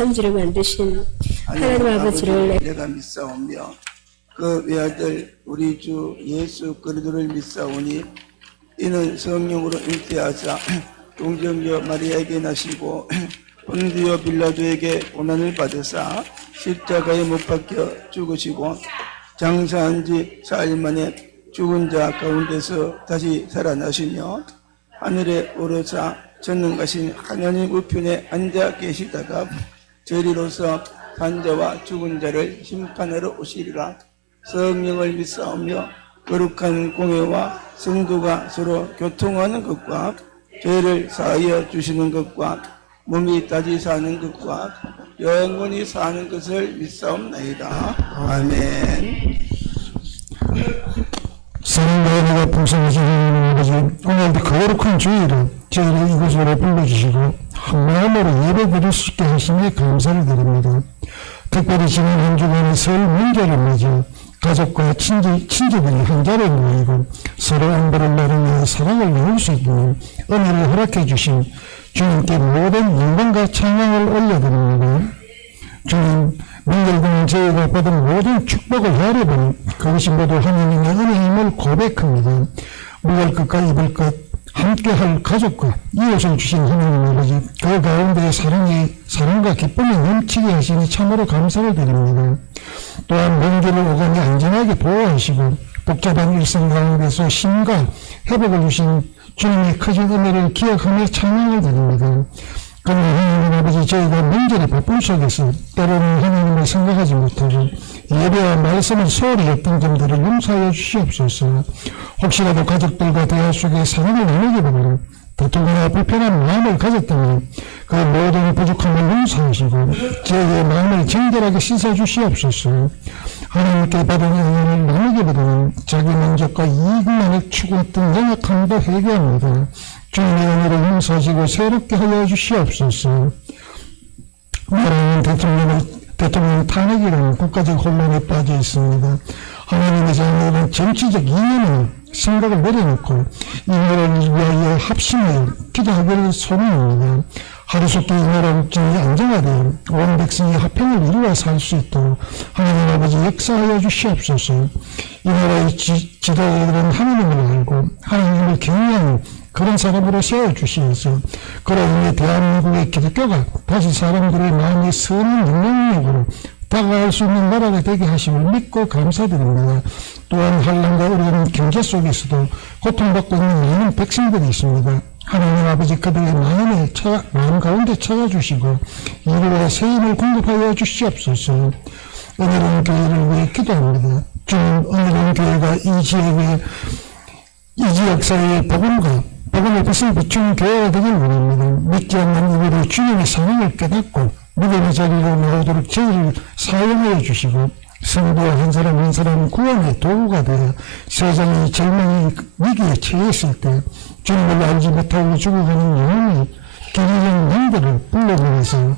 천지를 만드신 하나님 아버지를 내가 믿사오며 그 외아들 우리 주 예수 그리스도를 믿사오니 이는 성령으로 잉태하사 동정녀 마리아에게 나시고 본디오 빌라도에게 고난을 받으사 십자가에 못 박혀 죽으시고 장사한 지 4일 만에 죽은 자 가운데서 다시 살아나시며 하늘에 오르사 전능하신 하나님 우편에 앉아 계시다가 저리로서 산자와 죽은 자를 심판하러 오시리라. 성령을 믿사오며 거룩한 공회와 성도가 서로 교통하는 것과 죄를 사하여 주시는 것과 몸이 다시 사는 것과 영원히 사는 것을 믿사옵나이다. 아멘. 사랑과 풍성하신 하나님 아버지, 오늘도 거룩한 주일을 저희를 이곳으로 불러주시고 한마음으로 예배드릴 수 있게 하시니 감사를 드립니다. 특별히 지난 한 주간의 설 명절을 맞아 가족과 친지들이 한 자리에 모이고 서로 안부를 나누며 사랑을 나눌 수 있는 은혜를 허락해 주신 주님께 모든 영광과 찬양을 올려드립니다. 주님, 명절 동안 저희가 받은 모든 축복을 헤아려보니 그것이 모두 하나님의 은혜임을 고백합니다. 먹을 것과 입을 것, 함께할 가족과 이웃을 주신 하나님 아버지, 그 가운데 사랑과 기쁨이 넘치게 하시니 참으로 감사를 드립니다. 또한 명절을 오가니 안전하게 보호하시고 복잡한 일상 가운데서 힘과 회복을 주신 주님의 크신 은혜를 기억하며 찬양을 드립니다. 그러나 하나님 아버지, 저희가 명절의 바쁨 속에서 때로는 하나님을 생각하지 못하고 예배와 말씀을 소홀히 했던 점들을 용서하여 주시옵소서. 혹시라도 가족들과 대화 속에 사랑을 나누게 되면 다투거나 불편한 마음을 가졌다면 그 모든 부족함을 용서하시고 저희의 마음을 정결하게 씻어주시옵소서. 하나님께 받은 은혜를 나누기보다는 자기 만족과 이익만을 추구했던 연약함도 회개합니다. 주님의 은혜를 용서하시고 새롭게 하여 주시옵소서. 나라는 대통령 탄핵이라는 국가적 혼란에 빠져 있습니다. 하나님의 자녀들은 정치적 이념을 생각을 내려놓고 이 나라를 위하여 합심하여 기도하기를 소망합니다. 하루속히 이 나라 국정이 안정화되어 온 백성이 화평을 이루어 살 수 있도록 하나님 아버지 역사하여 주시옵소서. 이 나라의 지도자들은 하나님을 알고 하나님을 경외하는 그런 사람으로 세워주시면서 그로 인해 대한민국의 기독교가 다시 사람들의 마음에 선한 능력으로 다가갈 수 있는 나라가 되게 하심을 믿고 감사드립니다. 또한 환난과 어려운 경제 속에서도 고통받고 있는 많은 백성들이 있습니다. 하나님 아버지, 그들의 마음 가운데 찾아주시고 이루와 새 힘을 공급하여 주시옵소서. 은혜로운 교회를 위해 기도합니다. 주님, 은혜로운 교회가 이 지역 사회의 복음의 빛을 비추는 교회가 되길 원합니다. 믿지 않는 이들이 주님의 사랑을 깨닫고 믿음의 자리로 나오도록 저희를 사용하여 주시고 성도와 한 사람 구원의 도구가 되어 세상의 절망의 위기에 처했을 때 주님을 알지 못하고 죽어가는 영혼의 기리적 영들을 불러내서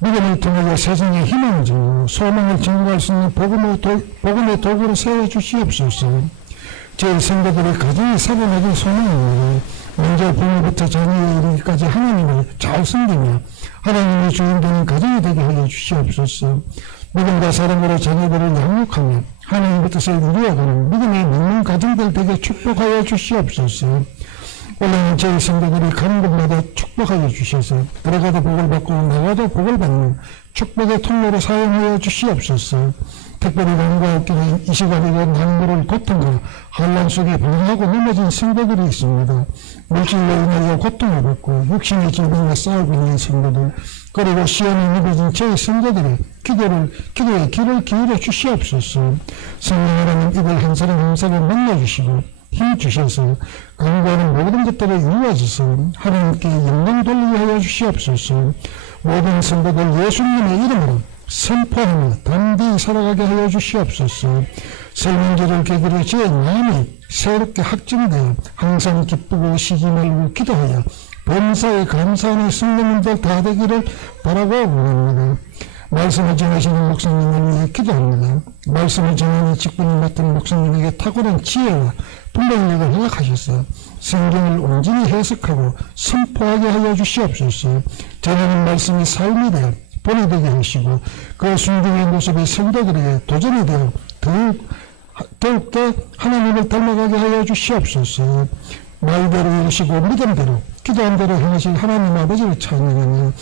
믿음을 통하여 세상의 희망을 주고 소망을 증거할 수 있는 복음의 도구로 세워주시옵소서. 저희 성도들의 가정이 살아나길 소망합니다. 먼저 부모부터 자녀에 이르기까지 하나님을 잘 섬기며 하나님의 주인 되는 가정이 되게 하여 주시옵소서. 믿음과 사랑으로 자녀들을 양육하며 하나님의 뜻을 이루어가는 믿음의 믿는 가정들 되게 축복하여 주시옵소서. 올해는 저희 성도들이 가는 곳마다 축복하여 주셔서 들어가도 복을 받고 나가도 복을 받는 축복의 통로로 사용하여 주시옵소서. 특별히 남과 없기는 이 시간에도 난무를 고통과 환난 속에 방황하고 넘어진 성도들이 있습니다. 물질로 인하여 고통을 받고 육신의 질병과 싸우고 있는 성도들, 그리고 시험에 누워진 저희 성도들의 기도에 귀를 기울여 주시옵소서. 성령 하나님, 이들 한 사람 한 사람 만나주시고 힘 주셔서 강구하는 모든 것들을 이루어져서 하나님께 영광 돌리게 하여 주시옵소서. 모든 성도들 예수님의 이름으로 선포하며 담대히 살아가게 하여 주시옵소서. 설명절을 계기로 제 마음이 새롭게 확증되어 항상 기쁘고 쉬지 말고 기도하여 범사에 감사하는 성도님들 다 되기를 바라고 원합니다. 말씀을 전하시는 목사님을 위해 기도합니다. 말씀을 전하는 직분을 맡은 목사님에게 탁월한 지혜와 분별력을 허락하셔서 성경을 온전히 해석하고 선포하게 하여 주시옵소서. 전하는 말씀이 삶이 되어 본이 되게 하시고 그 순종의 모습이 성도들에게 도전이 되어 더욱더 하나님을 닮아가게 하여 주시옵소서. 말대로 이르시고 믿음대로 기도한 대로 행하신 하나님 아버지를 찬양하며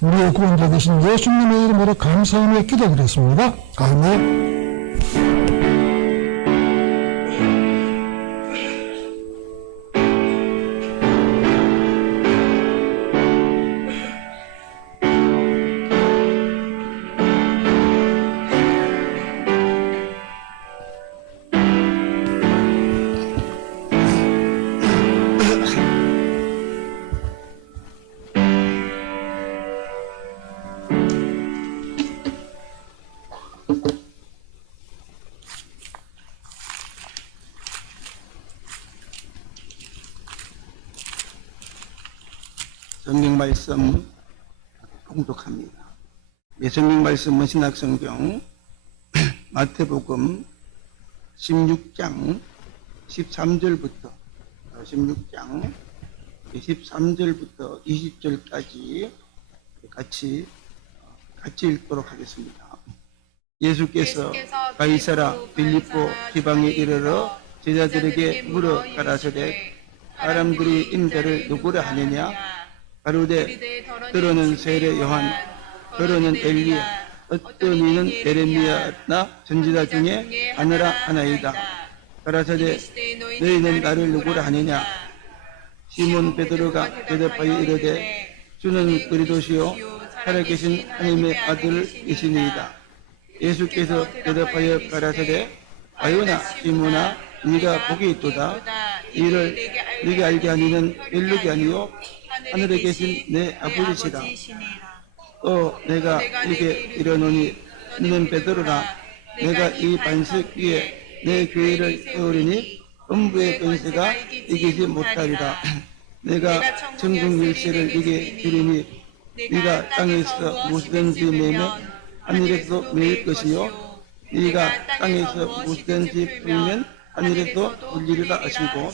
우리의 구원자 되신 예수님의 이름으로 감사하며 기도드렸습니다. 아멘. 성경 말씀 공독합니다. 성경 말씀은 신약성경 마태복음 16장 13절부터 20절까지 같이 읽도록 하겠습니다. 예수께서 가이사라 빌립보 지방에 이르러 제자들에게 물어 가라사대 사람들이 인자를 누구라 하느냐 가로되 더러는 세례 요한 더러는 엘리야 어떤 이는 예레미야나 선지자 중에 하나라 하나이다. 가라사대 너희는 나를 누구라 하느냐 시몬 베드로가 대답하여 이르되 주는 그리스도시요 살아계신 하나님의 아들이시니이다. 예수께서 대답하여 가라사대 아요나 시몬아 네가 복이 있도다. 이를 네게 알게 하니는 인력이 아니요 하늘에 계신 내 아버지시라. 또 내가 이게 이르노니 너는 베드로라. 내가 이 반석 위에 내 교회를 세우리니 음부의 권세가 이기지 못하리라. 내가 천국 열쇠를 네게 주리니 네가 땅에서 무엇이든지 매면 하늘에서 매일 것이요 네가 땅에서 무엇이든지 풀면 하늘에서 풀리리라 하시고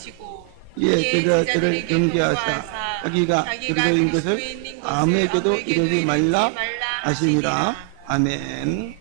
이에 제자들을 경계하사 자기가 그리스도인 것을 아무에게도 이르지 말라 하시니라. 아멘.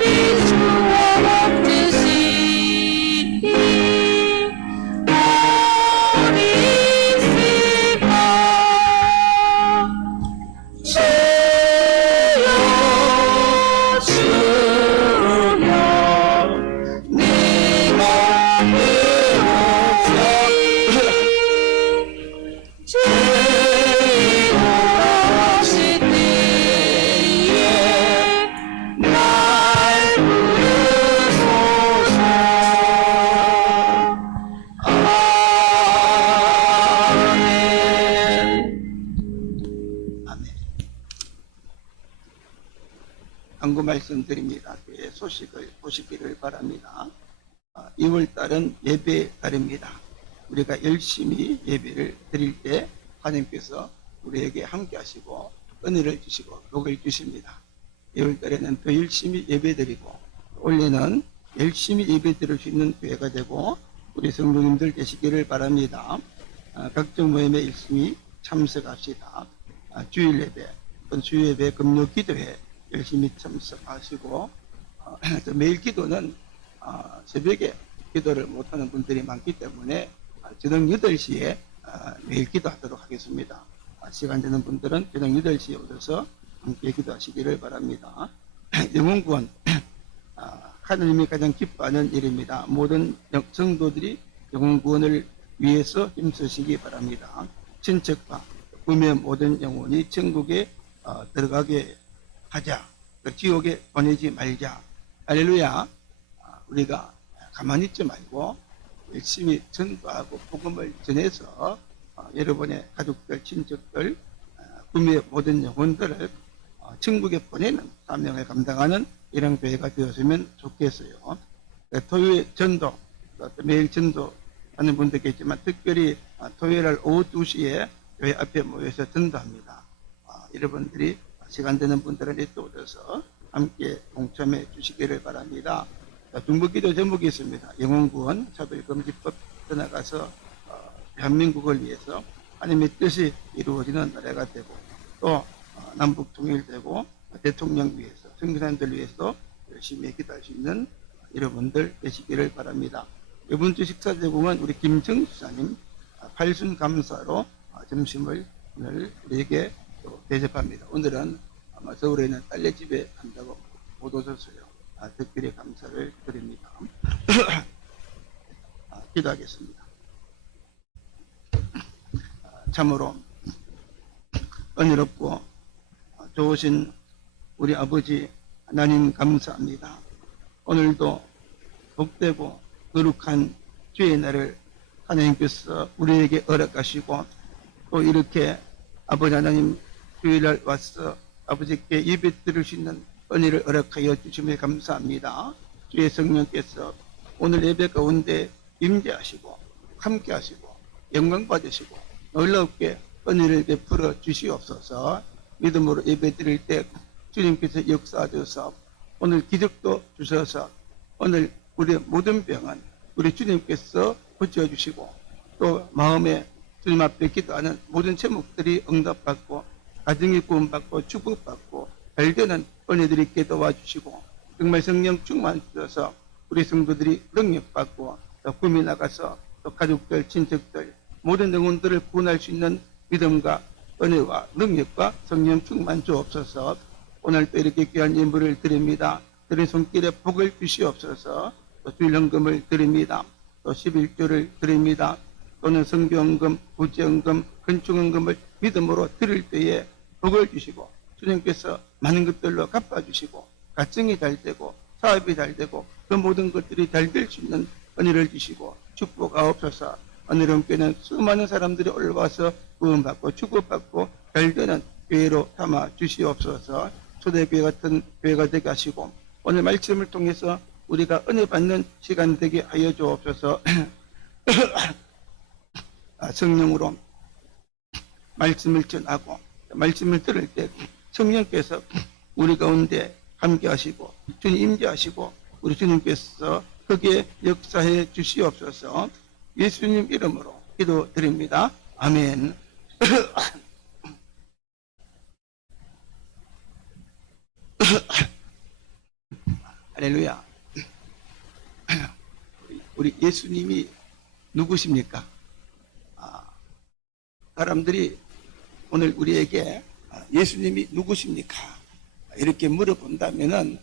우리 주와 없듯이 어디 있을까 주여 주여 내가 부르짖 주의 오실 때에 날 부르소서 아멘. 아멘. 당부 말씀드립니다. 교회 소식을 보시기를 바랍니다. 2월달은 예배 달입니다. 우리가 열심히 예배를 드릴 때 하나님께서 우리에게 함께 하시고 은혜를 주시고 복을 주십니다. 2월달에는 더 열심히 예배 드리고 올해는 열심히 예배 드릴 수 있는 교회가 되고 우리 성도님들 되시기를 바랍니다. 각종 모임에 열심히 참석합시다. 주일 예배, 또는 주일 예배, 금요 기도회 열심히 참석하시고 또 매일 기도는 새벽에 기도를 못하는 분들이 많기 때문에 저녁 8시에 매일 기도하도록 하겠습니다. 시간 되는 분들은 저녁 8시에 오셔서 함께 기도하시기를 바랍니다. 영혼구원, 하나님이 가장 기뻐하는 일입니다. 모든 성도들이 영혼구원을 위해서 힘쓰시기 바랍니다. 친척과 구매 모든 영혼이 천국에 들어가게 하자. 지옥에 보내지 말자. 할렐루야. 우리가 가만히 있지 말고 열심히 전도하고 복음을 전해서 여러분의 가족들, 친척들, 구매 모든 영혼들을 천국에 보내는 사명을 감당하는 이런 교회가 되었으면 좋겠어요. 토요일 전도, 매일 전도 하는 분도 계시지만 특별히 토요일 오후 2시에 교회 앞에 모여서 전도합니다. 여러분들이 시간 되는 분들은 또 오셔서 함께 동참해 주시기를 바랍니다. 중보기도 제목이 있습니다. 영혼구원, 차별금지법 떠나가서 대한민국을 위해서 하나님의 뜻이 이루어지는 나라가 되고 또 남북 통일되고 대통령 위해서 선교사님들 위해서 열심히 기도할 수 있는 여러분들 되시기를 바랍니다. 이번 주 식사 제공은 우리 김정 수사님 팔순 감사로 점심을 오늘 우리에게 또 대접합니다. 오늘은 아마 서울에 있는 딸내 집에 간다고 못 오셨어요. 특별히 감사를 드립니다. 기도하겠습니다. 참으로 은혜롭고 좋으신 우리 아버지 하나님 감사합니다. 오늘도 복되고 거룩한 주의 날을 하나님께서 우리에게 허락하시고 또 이렇게 아버지 하나님 주일날 와서 아버지께 예배 드릴 수 있는 은혜를 허락하여 주심에 감사합니다. 주의 성령께서 오늘 예배 가운데 임재하시고 함께 하시고 영광 받으시고 놀랍게 은혜를 베풀어 주시옵소서. 믿음으로 예배 드릴 때 주님께서 역사하셔서 오늘 기적도 주셔서 오늘 우리의 모든 병은 우리 주님께서 고쳐주시고 또 마음에 주님 앞에 기도하는 모든 제목들이 응답받고 가정이 구원받고 축복받고 발견한 은혜들이 있게 도와주시고 정말 성령 충만 주셔서 우리 성도들이 능력받고 또 꿈이 나가서 또 가족들 친척들 모든 영혼들을 구원할 수 있는 믿음과 은혜와 능력과 성령 충만 주옵소서. 오늘 또 이렇게 귀한 예물을 드립니다. 드린 손길에 복을 주시옵소서. 또 주일헌금을 드립니다. 또 11조를 드립니다. 또는 성경헌금, 구제헌금, 건축헌금을 믿음으로 드릴 때에 복을 주시고 주님께서 많은 것들로 갚아주시고 가정이 잘 되고 사업이 잘 되고 그 모든 것들이 잘 될 수 있는 은혜를 주시고 축복하옵소서. 은혜롭게는 수많은 사람들이 올라와서 구원받고 축복받고 잘 되는 교회로 삼아 주시옵소서. 초대교회 같은 교회가 되게 하시고 오늘 말씀을 통해서 우리가 은혜 받는 시간 되게 하여 주옵소서. 성령으로 말씀을 전하고 말씀을 들을 때 성령께서 우리 가운데 함께 하시고 주님 임재하시고 우리 주님께서 거기에 역사해 주시옵소서. 예수님 이름으로 기도드립니다. 아멘. 할렐루야. 우리 예수님이 누구십니까? 사람들이 오늘 우리에게 예수님이 누구십니까? 이렇게 물어본다면은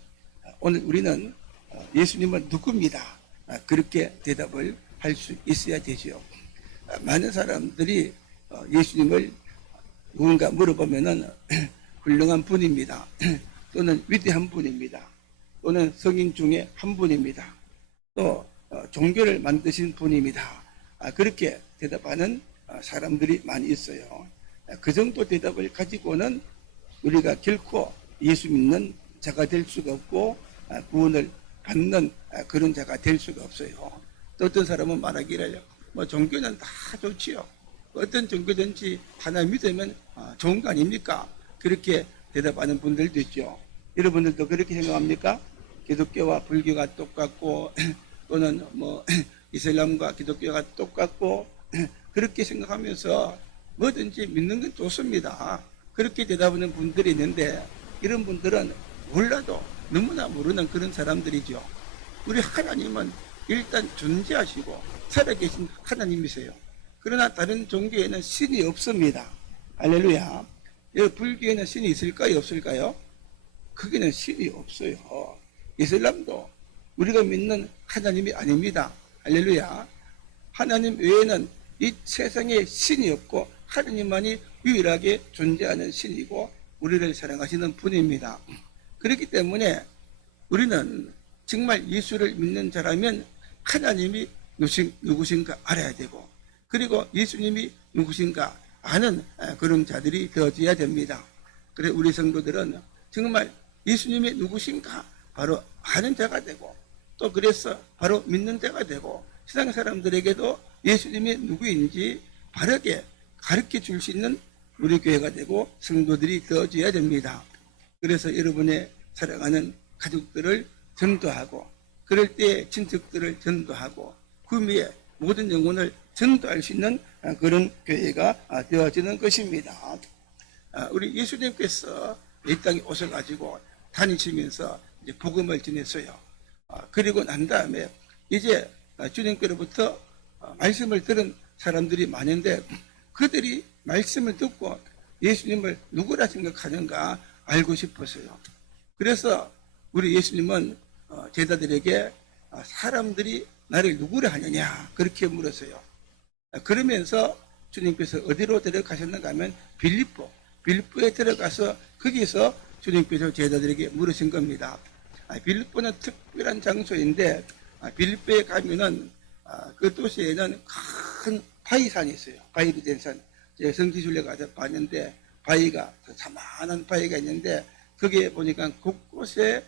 오늘 우리는 예수님은 누굽니다. 그렇게 대답을 할 수 있어야 되죠. 많은 사람들이 예수님을 누군가 물어보면은 훌륭한 분입니다. 또는 위대한 분입니다. 또는 성인 중에 한 분입니다. 또 종교를 만드신 분입니다. 그렇게 대답하는 사람들이 많이 있어요. 그 정도 대답을 가지고는 우리가 결코 예수 믿는 자가 될 수가 없고 구원을 받는 그런 자가 될 수가 없어요. 또 어떤 사람은 말하기를 뭐 종교는 다 좋지요. 어떤 종교든지 하나 믿으면 좋은 거 아닙니까? 그렇게 대답하는 분들도 있죠. 여러분들도 그렇게 생각합니까? 기독교와 불교가 똑같고 또는 뭐 이슬람과 기독교가 똑같고 그렇게 생각하면서 뭐든지 믿는 건 좋습니다. 그렇게 대답하는 분들이 있는데 이런 분들은 몰라도 너무나 모르는 그런 사람들이죠. 우리 하나님은 일단 존재하시고 살아계신 하나님이세요. 그러나 다른 종교에는 신이 없습니다. 할렐루야. 여기 불교에는 신이 있을까요? 없을까요? 거기는 신이 없어요. 이슬람도 우리가 믿는 하나님이 아닙니다. 할렐루야. 하나님 외에는 이 세상에 신이 없고 하나님만이 유일하게 존재하는 신이고 우리를 사랑하시는 분입니다. 그렇기 때문에 우리는 정말 예수를 믿는 자라면 하나님이 누구신가 알아야 되고 그리고 예수님이 누구신가 아는 그런 자들이 되어져야 됩니다. 그래서 우리 성도들은 정말 예수님이 누구신가 바로 아는 자가 되고 또 그래서 바로 믿는 자가 되고 세상 사람들에게도 예수님이 누구인지 바르게 가르쳐 줄 수 있는 우리 교회가 되고 성도들이 되어져야 됩니다. 그래서 여러분의 사랑하는 가족들을 전도하고 그럴 때 친척들을 전도하고 구미의 모든 영혼을 전도할 수 있는 그런 교회가 되어지는 것입니다. 우리 예수님께서 이 땅에 오셔가지고 다니시면서 이제 복음을 전했어요. 그리고 난 다음에 이제 주님께로부터 말씀을 들은 사람들이 많은데 그들이 말씀을 듣고 예수님을 누구라 생각하는가 알고 싶었어요. 그래서 우리 예수님은 제자들에게 사람들이 나를 누구라 하느냐 그렇게 물었어요. 그러면서 주님께서 어디로 데려가셨는가 하면 빌립보에 들어가서 거기서 주님께서 제자들에게 물으신 겁니다. 빌립보는 특별한 장소인데 빌립보에 가면은 그 도시에는 큰 바위산이 있어요. 바위로 된 산. 제가 성지순례 가서 봤는데 바위가 자만한 바위가 있는데 거기에 보니까 곳곳에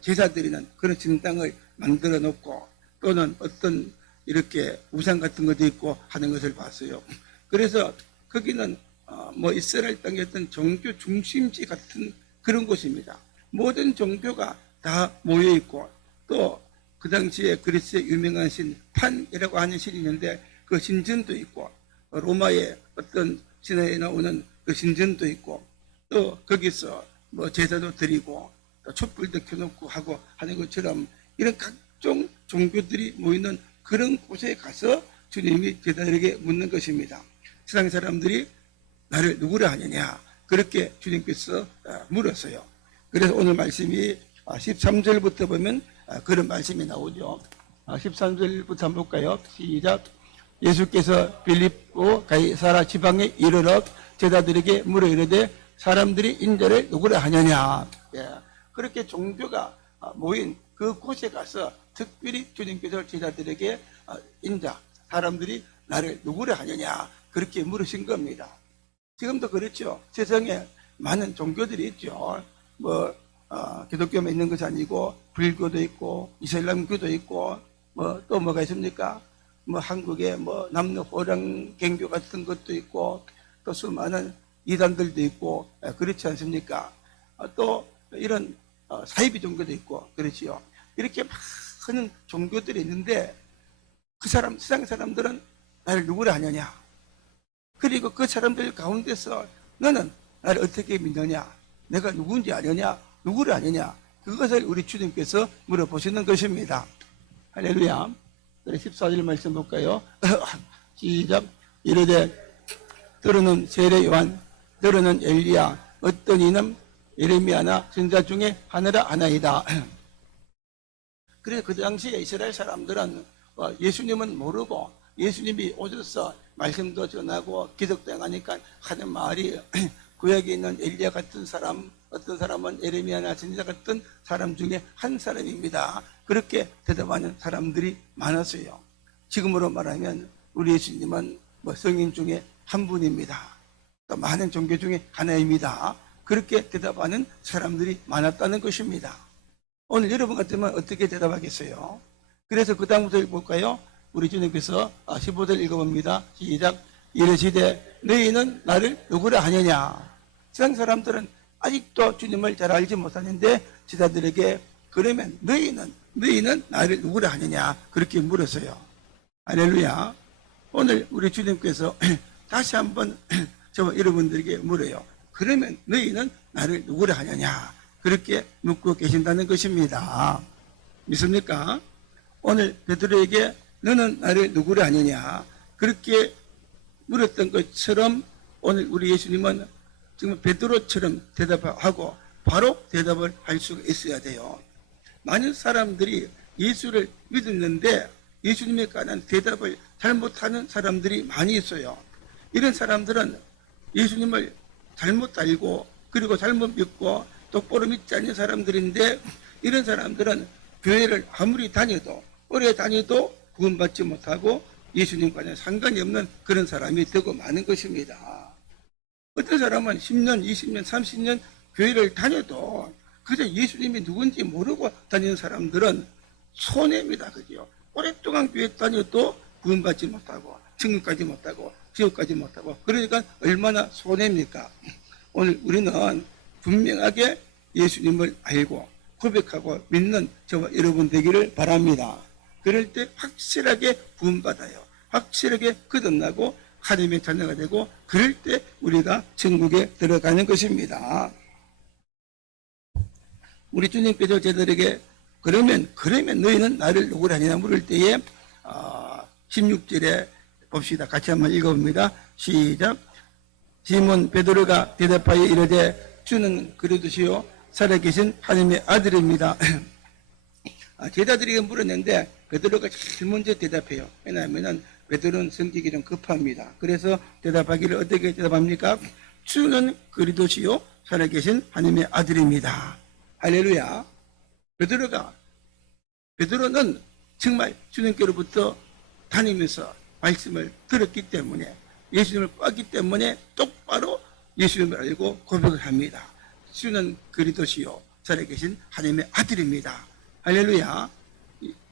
제사드리는 그런 진당을 만들어 놓고 또는 어떤 이렇게 우상 같은 것도 있고 하는 것을 봤어요. 그래서 거기는 뭐 이스라엘 땅의 어떤 종교 중심지 같은 그런 곳입니다. 모든 종교가 다 모여 있고 또 그 당시에 그리스의 유명한 신 판이라고 하는 신이 있는데 그 신전도 있고 로마의 어떤 신화에 나오는 그 신전도 있고 또 거기서 뭐 제사도 드리고 또 촛불도 켜놓고 하고 하는 것처럼 이런 각종 종교들이 모이는 그런 곳에 가서 주님이 제자들에게 묻는 것입니다. 세상 사람들이 나를 누구라 하느냐 그렇게 주님께서 물었어요. 그래서 오늘 말씀이 13절부터 보면 그런 말씀이 나오죠. 13절부터 한번 볼까요? 시작. 예수께서 빌립보 가이사라 지방에 이르러 제자들에게 물어 이르되 사람들이 인자를 누구라 하느냐. 그렇게 종교가 모인 그 곳에 가서 특별히 주님께서 제자들에게 인자 사람들이 나를 누구라 하느냐 그렇게 물으신 겁니다. 지금도 그렇죠. 세상에 많은 종교들이 있죠. 뭐 기독교만 있는 것이 아니고 불교도 있고 이슬람교도 있고 뭐 또 뭐가 있습니까? 뭐 한국에 뭐 남녀호랑개교 같은 것도 있고 또 수많은 이단들도 있고 그렇지 않습니까? 또 이런 사이비 종교도 있고 그렇지요. 이렇게 많은 종교들이 있는데 그 세상 사람들은 나를 누구라 하느냐? 그리고 그 사람들 가운데서 너는 나를 어떻게 믿느냐? 내가 누군지 아느냐? 누구를 아느냐? 그것을 우리 주님께서 물어보시는 것입니다. 할렐루야. 14절 말씀 볼까요? 시작. 이르되 들으는 세례 요한, 들으는 엘리야, 어떤 이는 예레미야나 선지자 중에 하나라 하나이다. 그래서 그 당시에 이스라엘 사람들은 예수님은 모르고 예수님이 오셔서 말씀도 전하고 기적도 행하니까 하는 말이 구약에 있는 엘리야 같은 사람, 어떤 사람은 예레미야나 선지자 같은 사람 중에 한 사람입니다. 그렇게 대답하는 사람들이 많았어요. 지금으로 말하면 우리 예수님은 성인 중에 한 분입니다. 또 많은 종교 중에 하나입니다. 그렇게 대답하는 사람들이 많았다는 것입니다. 오늘 여러분 같으면 어떻게 대답하겠어요? 그래서 그 다음부터 볼까요? 우리 주님께서 15절 읽어봅니다. 시작. 이르시되 너희는 나를 누구라 하느냐? 세상 사람들은 아직도 주님을 잘 알지 못하는데 제자들에게 그러면 너희는 나를 누구라 하느냐? 그렇게 물었어요. 할렐루야. 오늘 우리 주님께서 다시 한번 저와 여러분들에게 물어요. 그러면 너희는 나를 누구라 하느냐? 그렇게 묻고 계신다는 것입니다. 믿습니까? 오늘 베드로에게 너는 나를 누구라 하느냐? 그렇게 물었던 것처럼 오늘 우리 예수님은 정말 베드로처럼 대답하고 바로 대답을 할 수가 있어야 돼요. 많은 사람들이 예수를 믿었는데 예수님에 관한 대답을 잘못하는 사람들이 많이 있어요. 이런 사람들은 예수님을 잘못 알고 그리고 잘못 믿고 똑바로 믿지 않는 사람들인데 이런 사람들은 교회를 아무리 다녀도 오래 다녀도 구원받지 못하고 예수님과는 상관이 없는 그런 사람이 되고 마는 것입니다. 어떤 사람은 10년, 20년, 30년 교회를 다녀도 그저 예수님이 누군지 모르고 다니는 사람들은 손해입니다. 그죠? 오랫동안 교회 다녀도 구원받지 못하고 천국까지 못하고 지옥까지 못하고 그러니까 얼마나 손해입니까? 오늘 우리는 분명하게 예수님을 알고 고백하고 믿는 저와 여러분 되기를 바랍니다. 그럴 때 확실하게 구원받아요. 확실하게 거듭나고 하나님의 자녀가 되고 그럴 때 우리가 천국에 들어가는 것입니다. 우리 주님께서 저들에게 그러면 너희는 나를 누구라 하느냐 물을 때에 16절에 봅시다. 같이 한번 읽어봅니다. 시작. 시몬 베드로가 대답하여 이르되 주는 그리스도시요 살아계신 하나님의 아들입니다. 제자들에게 물었는데 베드로가 제일 먼저 대답해요. 왜냐하면 베드로는 성격이 좀 급합니다. 그래서 대답하기를 어떻게 대답합니까? 주는 그리스도시요 살아계신 하나님의 아들입니다. 할렐루야. 베드로는 정말 주님께로부터 다니면서 말씀을 들었기 때문에 예수님을 봤기 때문에 똑바로 예수님을 알고 고백을 합니다. 주는 그리스도시요 살아계신 하나님의 아들입니다. 할렐루야.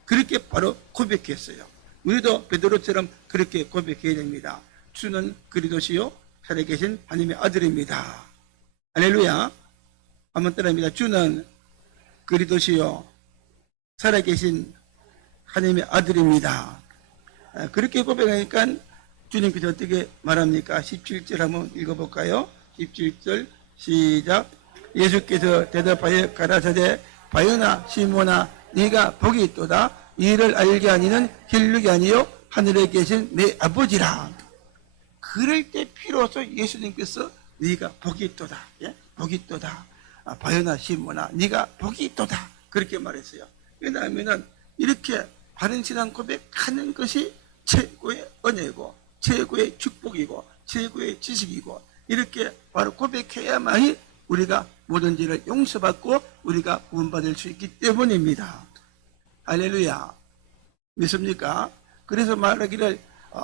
그렇게 바로 고백했어요. 우리도 베드로처럼 그렇게 고백해야 됩니다. 주는 그리스도시요 살아계신 하나님의 아들입니다. 할렐루야. 한번 따라합니다. 주는 그리스도시요 살아계신 하나님의 아들입니다. 그렇게 고백하니까 주님께서 어떻게 말합니까? 17절 한번 읽어볼까요? 17절 시작. 예수께서 대답하여 가라사대 바요나 시모나 네가 복이 있도다. 이를 알게 하니는 혈육이 아니요 하늘에 계신 내 아버지라. 그럴 때 비로소 예수님께서 네가 복이 있도다. 예? 복이 있도다. 바요나 시모나 네가 복이 있도다. 그렇게 말했어요. 왜냐하면 이렇게 바른 신앙 고백하는 것이 최고의 은혜고 최고의 축복이고 최고의 지식이고 이렇게 바로 고백해야만이 우리가 모든 죄를 용서받고 우리가 구원받을 수 있기 때문입니다. 할렐루야. 믿습니까? 그래서 말하기를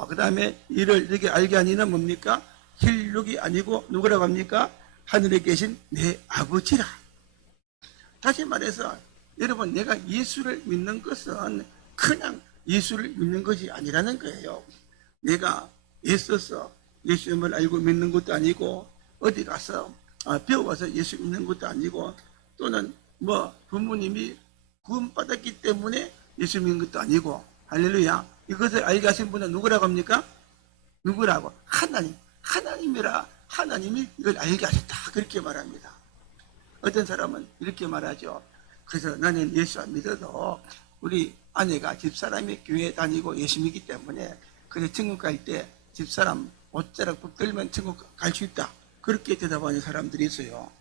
그 다음에 이를 이렇게 알게 하니는 뭡니까? 혈육이 아니고 누구라고 합니까? 하늘에 계신 내 아버지라. 다시 말해서 여러분 내가 예수를 믿는 것은 그냥 예수를 믿는 것이 아니라는 거예요. 내가 애써서 예수님을 알고 믿는 것도 아니고 어디 가서 배워서 예수 믿는 것도 아니고 또는 부모님이 구원받았기 때문에 예수 믿는 것도 아니고 할렐루야. 이것을 알게 하신 분은 누구라고 합니까? 누구라고? 하나님이라. 하나님이 이걸 알게 하셨다. 그렇게 말합니다. 어떤 사람은 이렇게 말하죠. 그래서 나는 예수 안 믿어도 우리 아내가 집사람이 교회 다니고 예수 믿기 때문에 그래 천국 갈 때 집사람 옷자락 붙들면 천국 갈 수 있다. 그렇게 대답하는 사람들이 있어요.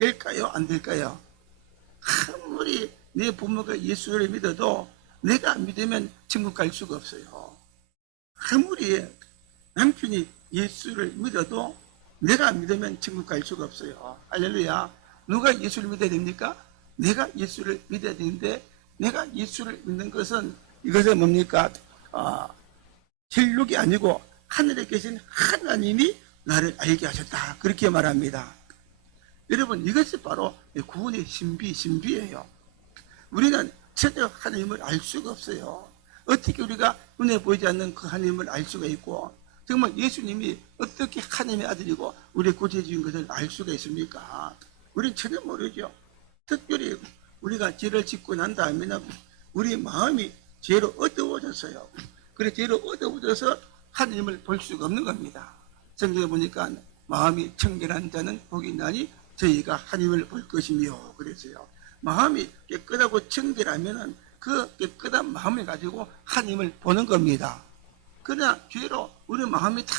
될까요? 안 될까요? 아무리 내 부모가 예수를 믿어도 내가 안 믿으면 천국 갈 수가 없어요. 아무리 남편이 예수를 믿어도 내가 안 믿으면 천국 갈 수가 없어요. 할렐루야. 누가 예수를 믿어야 됩니까? 내가 예수를 믿어야 되는데 내가 예수를 믿는 것은 이것은 뭡니까? 혈육이 아니고 하늘에 계신 하나님이 나를 알게 하셨다. 그렇게 말합니다. 여러분 이것이 바로 구원의 신비예요. 우리는 전혀 하나님을 알 수가 없어요. 어떻게 우리가 눈에 보이지 않는 그 하나님을 알 수가 있고 정말 예수님이 어떻게 하나님의 아들이고 우리의 구주인 것을 알 수가 있습니까? 우리는 전혀 모르죠. 특별히 우리가 죄를 짓고 난 다음에는 우리 마음이 죄로 어두워졌어요. 그래서 죄로 어두워져서 하나님을 볼 수가 없는 겁니다. 성경에 보니까 마음이 청결한 자는 복이 나니 저희가 하나님을 볼 것이며 그랬어요. 마음이 깨끗하고 청결하면은 그 깨끗한 마음을 가지고 하나님을 보는 겁니다. 그러나 죄로 우리 마음이 다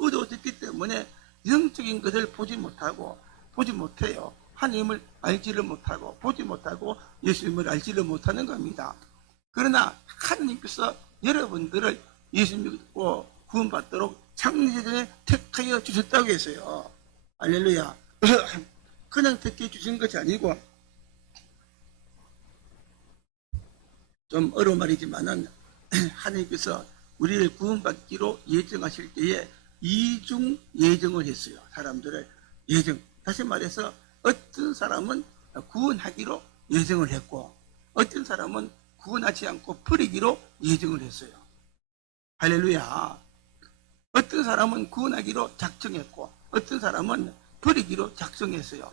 어두워졌기 때문에 영적인 것을 보지 못해요. 하나님을 알지를 못하고 보지 못하고 예수님을 알지를 못하는 겁니다. 그러나 하나님께서 여러분들을 예수 믿고 구원받도록 창세전에 택하여 주셨다고 했어요. 할렐루야. 그냥 택해 주신 것이 아니고 좀 어려운 말이지만은 하나님께서 우리를 구원받기로 예정하실 때에 이중 예정을 했어요. 사람들을 예정. 다시 말해서 어떤 사람은 구원하기로 예정을 했고 어떤 사람은 구원하지 않고 버리기로 예정을 했어요. 할렐루야. 어떤 사람은 구원하기로 작정했고 어떤 사람은 버리기로 작정했어요.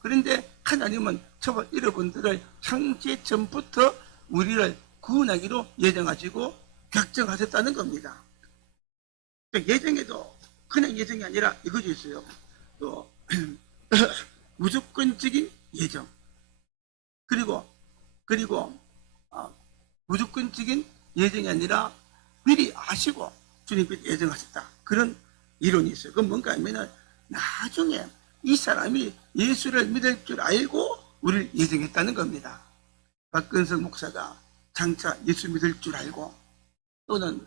그런데 하나님은 저와 여러분들을 창세 전부터 우리를 구원하기로 예정하시고 작정하셨다는 겁니다. 예정에도 그냥 예정이 아니라 이것이 있어요. 또 무조건적인 예정. 그리고 무조건적인 예정이 아니라 미리 아시고 주님께서 예정하셨다. 그런 이론이 있어요. 그건 뭔가 하면은 나중에 이 사람이 예수를 믿을 줄 알고 우리를 예정했다는 겁니다. 박근석 목사가 장차 예수 믿을 줄 알고 또는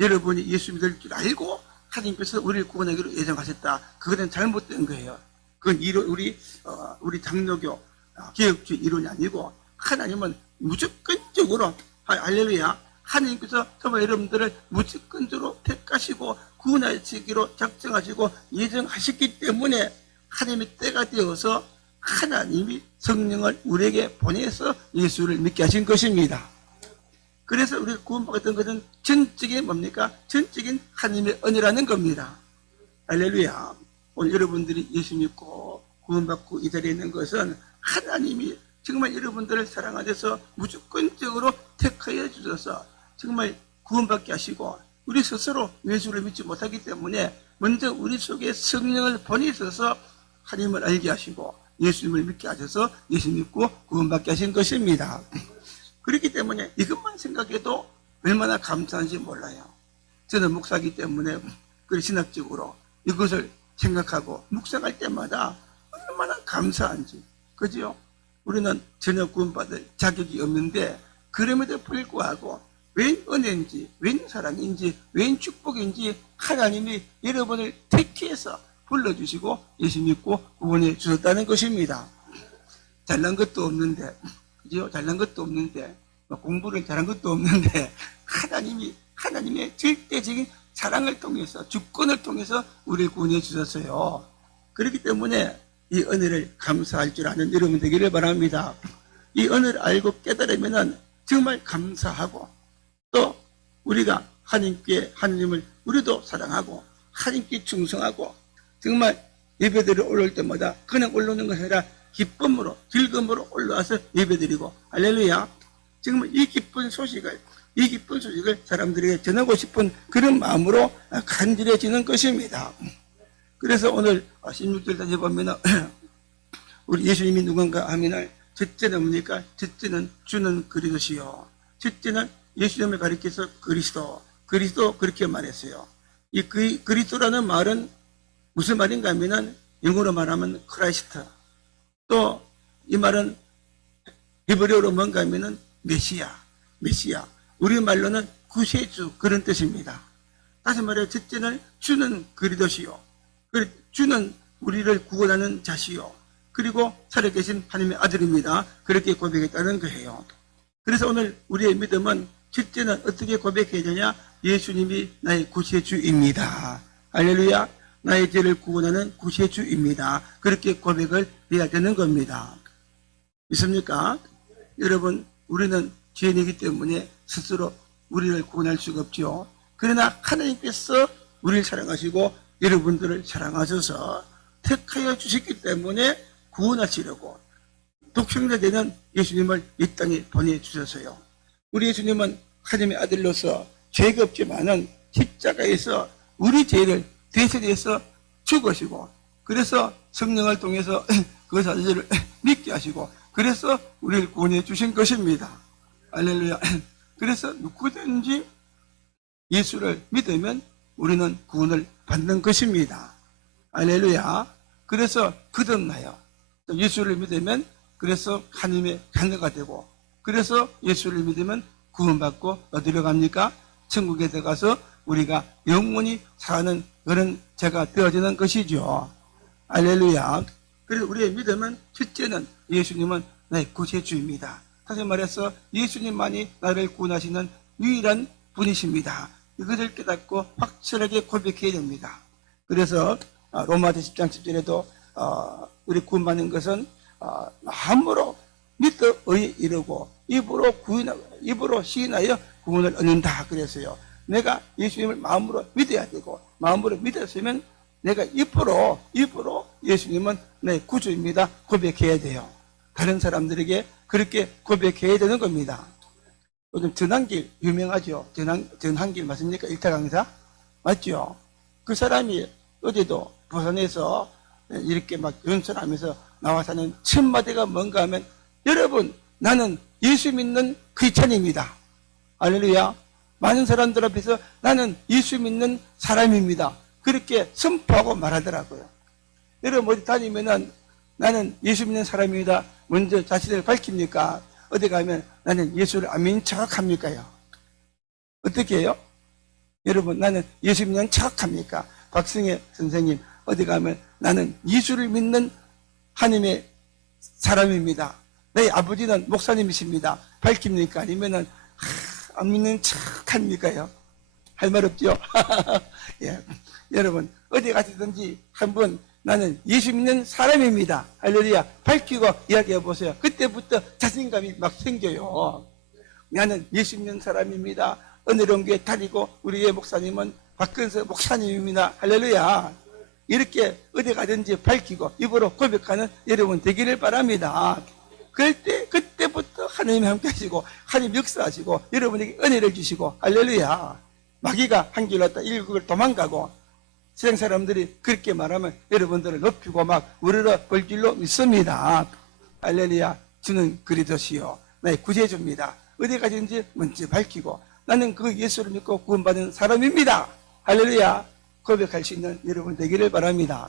여러분이 예수 믿을 줄 알고 하나님께서 우리를 구원하기로 예정하셨다. 그것은 잘못된 거예요. 그건 이론, 우리 장로교 개혁주의 이론이 아니고 하나님은 무조건적으로 할렐루야. 하나님께서 정말 여러분들을 무조건적으로 택하시고 구원하시기로 작정하시고 예정하셨기 때문에 하나님의 때가 되어서 하나님이 성령을 우리에게 보내서 예수를 믿게 하신 것입니다. 그래서 우리가 구원받았던 것은 전적인 뭡니까? 전적인 하나님의 은혜라는 겁니다. 할렐루야. 오늘 여러분들이 예수 믿고 구원받고 이 자리에 있는 것은 하나님이 정말 여러분들을 사랑하셔서 무조건적으로 택하여 주셔서 정말 구원받게 하시고 우리 스스로 예수를 믿지 못하기 때문에 먼저 우리 속에 성령을 보내셔서 하나님을 알게 하시고 예수님을 믿게 하셔서 예수 믿고 구원받게 하신 것입니다. 그렇기 때문에 이것만 생각해도 얼마나 감사한지 몰라요. 저는 목사이기 때문에 그 신학적으로 이것을 생각하고 묵상할 때마다 얼마나 감사한지. 그죠? 우리는 전혀 구원받을 자격이 없는데 그럼에도 불구하고 웬 은혜인지 웬 사랑인지 웬 축복인지 하나님이 여러분을 택해서 불러주시고 예수 믿고 구원해 주셨다는 것입니다. 잘난 것도 없는데 그죠? 잘난 것도 없는데 공부를 잘한 것도 없는데 하나님의 절대적인 사랑을 통해서 주권을 통해서 우리를 구원해 주셨어요. 그렇기 때문에 이 은혜를 감사할 줄 아는 여러분 되기를 바랍니다. 이 은혜를 알고 깨달으면 정말 감사하고 또 우리가 하나님을 우리도 사랑하고 하나님께 충성하고 정말 예배드리러 올라올 때마다 그냥 올라오는 것이 아니라 기쁨으로 즐거움으로 올라와서 예배드리고 할렐루야. 정말 이 기쁜 소식을 사람들에게 전하고 싶은 그런 마음으로 간절해지는 것입니다. 그래서 오늘 16절 다시 보면 우리 예수님이 누군가 하면은 첫째는 뭡니까? 첫째는 주는 그리스도시요. 첫째는 예수님을 가리켜서 그리스도 그렇게 말했어요. 이 그리스도라는 말은 무슨 말인가 하면은 영어로 말하면 크라이스트. 또 이 말은 히브리어로 뭔가 하면은 메시아. 우리말로는 구세주 그런 뜻입니다. 다시 말해 첫째는 주는 그리스도시요. 주는 우리를 구원하는 자시요. 그리고 살아계신 하나님의 아들입니다. 그렇게 고백했다는 거예요. 그래서 오늘 우리의 믿음은 첫째는 어떻게 고백해야 되냐? 예수님이 나의 구세주입니다. 할렐루야. 나의 죄를 구원하는 구세주입니다. 그렇게 고백을 해야 되는 겁니다. 믿습니까? 여러분, 우리는 죄인이기 때문에 스스로 우리를 구원할 수가 없죠. 그러나 하나님께서 우리를 사랑하시고 여러분들을 사랑하셔서 택하여 주셨기 때문에 구원하시려고 독생자 되는 예수님을 이 땅에 보내주셨어요. 우리 예수님은 하나님의 아들로서 죄가 없지만은 십자가에서 우리 죄를 대신해서 죽으시고, 그래서 성령을 통해서 그 사실을 믿게 하시고, 그래서 우리를 구원해 주신 것입니다. 할렐루야. 그래서 누구든지 예수를 믿으면 우리는 구원을 받는 것입니다. 할렐루야. 그래서 거듭나요. 예수를 믿으면 그래서 하나님의 자녀가 되고, 그래서 예수를 믿으면 구원받고 어디로 갑니까? 천국에 들어가서 우리가 영원히 사는 그런 자가 되어지는 것이죠. 할렐루야. 그래서 우리의 믿음은 첫째는 예수님은 나의 구세주입니다. 다시 말해서 예수님만이 나를 구원하시는 유일한 분이십니다. 이것을 깨닫고 확실하게 고백해야 됩니다. 그래서 로마서 10장 10절에도 우리 구원받는 것은 마음으로 믿어 의에 이르고 입으로 시인하여 구원을 얻는다 그랬어요. 내가 예수님을 마음으로 믿어야 되고, 마음으로 믿었으면 내가 입으로 예수님은 내 구주입니다 고백해야 돼요. 다른 사람들에게 그렇게 고백해야 되는 겁니다. 요즘 전한길 유명하죠. 전한길 맞습니까? 일타 강사 맞죠? 그 사람이 어제도 부산에서 이렇게 막 연설하면서 나와서 하는 첫 마디가 뭔가 하면, 여러분, 나는 예수 믿는 크리스찬입니다. 할렐루야. 많은 사람들 앞에서 나는 예수 믿는 사람입니다. 그렇게 선포하고 말하더라고요. 여러분 어디 다니면은 나는 예수 믿는 사람입니다. 먼저 자신을 밝힙니까? 어디 가면 나는 예수를 안 믿는 척합니까요? 어떻게 해요? 여러분, 나는 예수 믿는 척합니까? 박승혜 선생님 어디 가면 나는 예수를 믿는 하나님의 사람입니다. 내 아버지는 목사님이십니다. 밝힙니까? 아니면은 안 믿는 척합니까요? 할 말 없죠? 예. 여러분 어디 가시든지 한번 나는 예수 믿는 사람입니다. 할렐루야. 밝히고 이야기해 보세요. 그때부터 자신감이 막 생겨요. 나는 예수 믿는 사람입니다. 은혜로운 교회 다니고 우리의 목사님은 박근서 목사님입니다. 할렐루야. 이렇게 어디 가든지 밝히고 입으로 고백하는 여러분 되기를 바랍니다. 그때부터 하나님이 함께 하시고 하나님 역사하시고 여러분에게 은혜를 주시고, 할렐루야. 마귀가 한 길 왔다 일국을 도망가고, 세상 사람들이 그렇게 말하면 여러분들을 높이고 막 우러러 볼 줄로 믿습니다. 할렐루야. 주는 그리스도시요 나의 구세주입니다. 어디 가든지 먼저 밝히고 나는 그 예수를 믿고 구원받은 사람입니다. 할렐루야. 고백할 수 있는 여러분 되기를 바랍니다.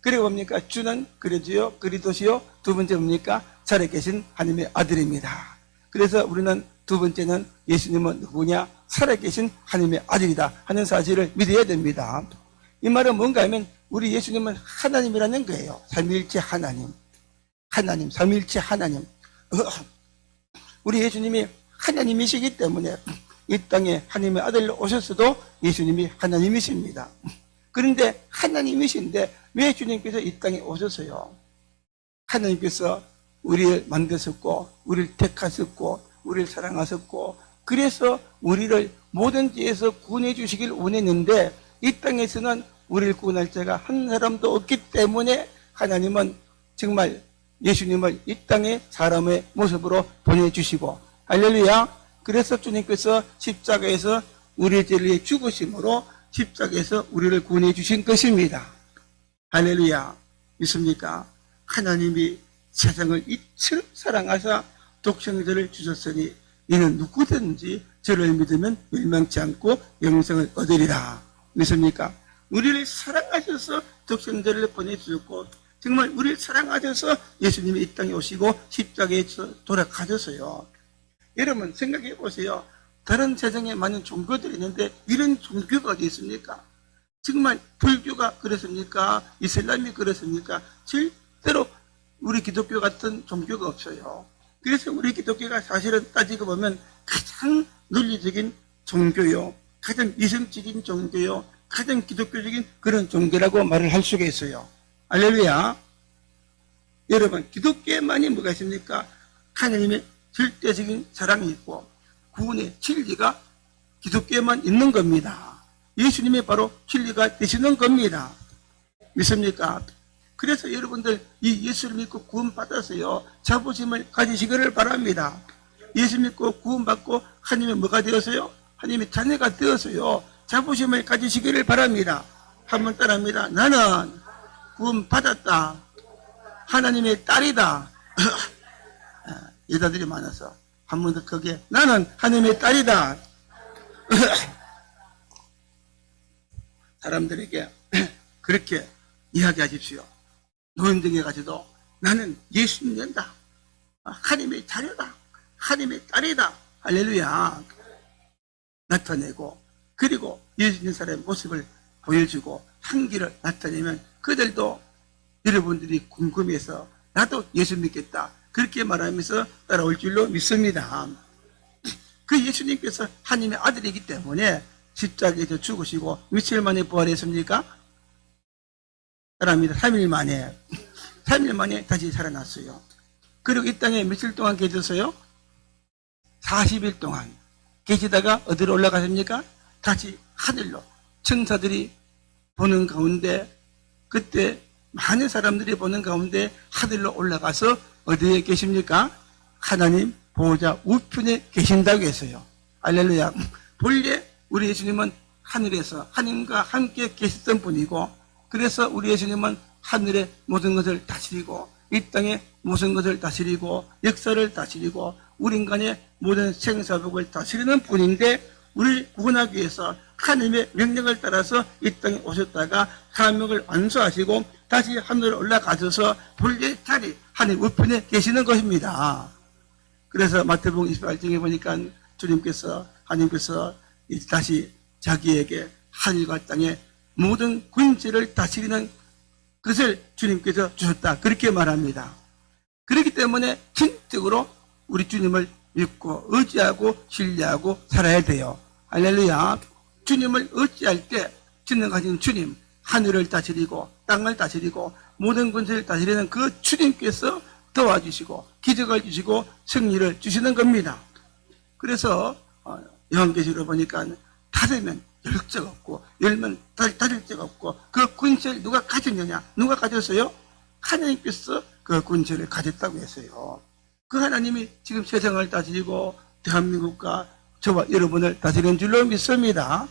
그리고 뭡니까? 주는 그리스도시요 두 번째 뭡니까? 살아계신 하나님의 아들입니다. 그래서 우리는 두 번째는 예수님은 누구냐? 살아계신 하나님의 아들이다 하는 사실을 믿어야 됩니다. 이 말은 뭔가 하면 우리 예수님은 하나님이라는 거예요. 삼위일체 하나님. 삼위일체 하나님. 우리 예수님이 하나님이시기 때문에 이 땅에 하나님의 아들로 오셨어도 예수님이 하나님이십니다. 그런데 하나님이신데 왜 주님께서 이 땅에 오셨어요? 하나님께서 우리를 만드셨고 우리를 택하셨고 우리를 사랑하셨고, 그래서 우리를 모든 죄에서 구원해 주시길 원했는데 이 땅에서는 우리를 구원할 자가 한 사람도 없기 때문에 하나님은 정말 예수님을 이 땅에 사람의 모습으로 보내주시고, 할렐루야. 그래서 주님께서 십자가에서 우리의 죄를 위해 죽으심으로 십자가에서 우리를 구원해 주신 것입니다. 할렐루야. 믿습니까? 하나님이 세상을 이처럼 사랑하사 독생자를 주셨으니 이는 누구든지 저를 믿으면 멸망치 않고 영생을 얻으리라. 믿습니까? 우리를 사랑하셔서 독생자를 보내주셨고 정말 우리를 사랑하셔서 예수님이 이 땅에 오시고 십자가에 돌아가셨어요. 여러분 생각해 보세요. 다른 세상에 많은 종교들이 있는데 이런 종교가 어디 있습니까? 정말 불교가 그렇습니까? 이슬람이 그렇습니까? 절대로 우리 기독교 같은 종교가 없어요. 그래서 우리 기독교가 사실은 따지고 보면 가장 논리적인 종교요, 가장 이성적인 종교요, 가장 기독교적인 그런 종교라고 말을 할 수가 있어요. 할렐루야. 여러분 기독교에만이 뭐가 있습니까? 하나님의 절대적인 사랑이 있고 구원의 진리가 기독교에만 있는 겁니다. 예수님이 바로 진리가 되시는 겁니다. 믿습니까? 그래서 여러분들 이 예수를 믿고 구원받았어요. 자부심을 가지시기를 바랍니다. 예수 믿고 구원받고 하나님의 뭐가 되었어요? 하나님의 자녀가 되었어요. 자부심을 가지시기를 바랍니다. 한번 따라합니다. 나는 구원받았다. 하나님의 딸이다. 여자들이 많아서 한 번 더 크게 나는 하나님의 딸이다. 사람들에게 그렇게 이야기하십시오. 노인등에 가서도 나는 예수 믿는다. 하나님의 자녀다. 하나님의 딸이다. 할렐루야. 나타내고 그리고 예수 믿는 사람의 모습을 보여주고 향기를 나타내면 그들도 여러분들이 궁금해서 나도 예수 믿겠다. 그렇게 말하면서 따라올 줄로 믿습니다. 그 예수님께서 하나님의 아들이기 때문에 십자가에서 죽으시고 며칠 만에 부활했습니까? 따라합니다. 3일 만에 다시 살아났어요. 그리고 이 땅에 며칠 동안 계셨어요? 40일 동안 계시다가 어디로 올라가십니까? 다시 하늘로 천사들이 보는 가운데 그때 많은 사람들이 보는 가운데 하늘로 올라가서 어디에 계십니까? 하나님 보호자 우편에 계신다고 했어요. 할렐루야. 본래 우리 예수님은 하늘에서 하나님과 함께 계셨던 분이고 그래서 우리 예수님은 하늘의 모든 것을 다스리고 이 땅의 모든 것을 다스리고 역사를 다스리고 우리 인간의 모든 생사복을 다스리는 분인데 우리를 구원하기 위해서 하나님의 명령을 따라서 이 땅에 오셨다가 사명을 완수하시고 다시 하늘로 올라가셔서 본래 자리 하나님 우편에 계시는 것입니다. 그래서 마태복음 28장에 보니까 주님께서 하나님께서 다시 자기에게 하늘과 땅의 모든 군주를 다스리는 것을 주님께서 주셨다. 그렇게 말합니다. 그렇기 때문에 진정으로 우리 주님을 믿고 의지하고 신뢰하고 살아야 돼요. 할렐루야. 주님을 의지할 때 전능하신 주님, 하늘을 다스리고 땅을 다스리고 모든 군주를 다스리는 그 주님께서 도와주시고 기적을 주시고 승리를 주시는 겁니다. 그래서 요한계시록 보니까 닫으면 열 적 없고 열면 닫을 적 없고 그 군세를 누가 가졌느냐? 누가 가졌어요? 하나님께서 그 군세를 가졌다고 했어요. 그 하나님이 지금 세상을 다스리고 대한민국과 저와 여러분을 다스리는 줄로 믿습니다.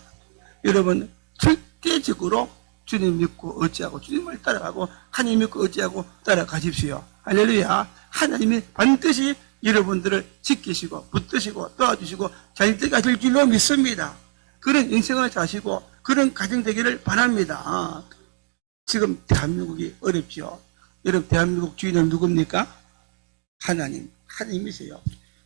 여러분 절대적으로 주님 믿고 의지하고 주님을 따라가고 하나님 믿고 의지하고 따라가십시오. 할렐루야. 하나님이 반드시 여러분들을 지키시고 붙드시고 도와주시고 잘되게 하실 줄로 믿습니다. 그런 인생을 사시고 그런 가정 되기를 바랍니다. 지금 대한민국이 어렵죠. 여러분 대한민국 주인은 누굽니까? 하나님이세요.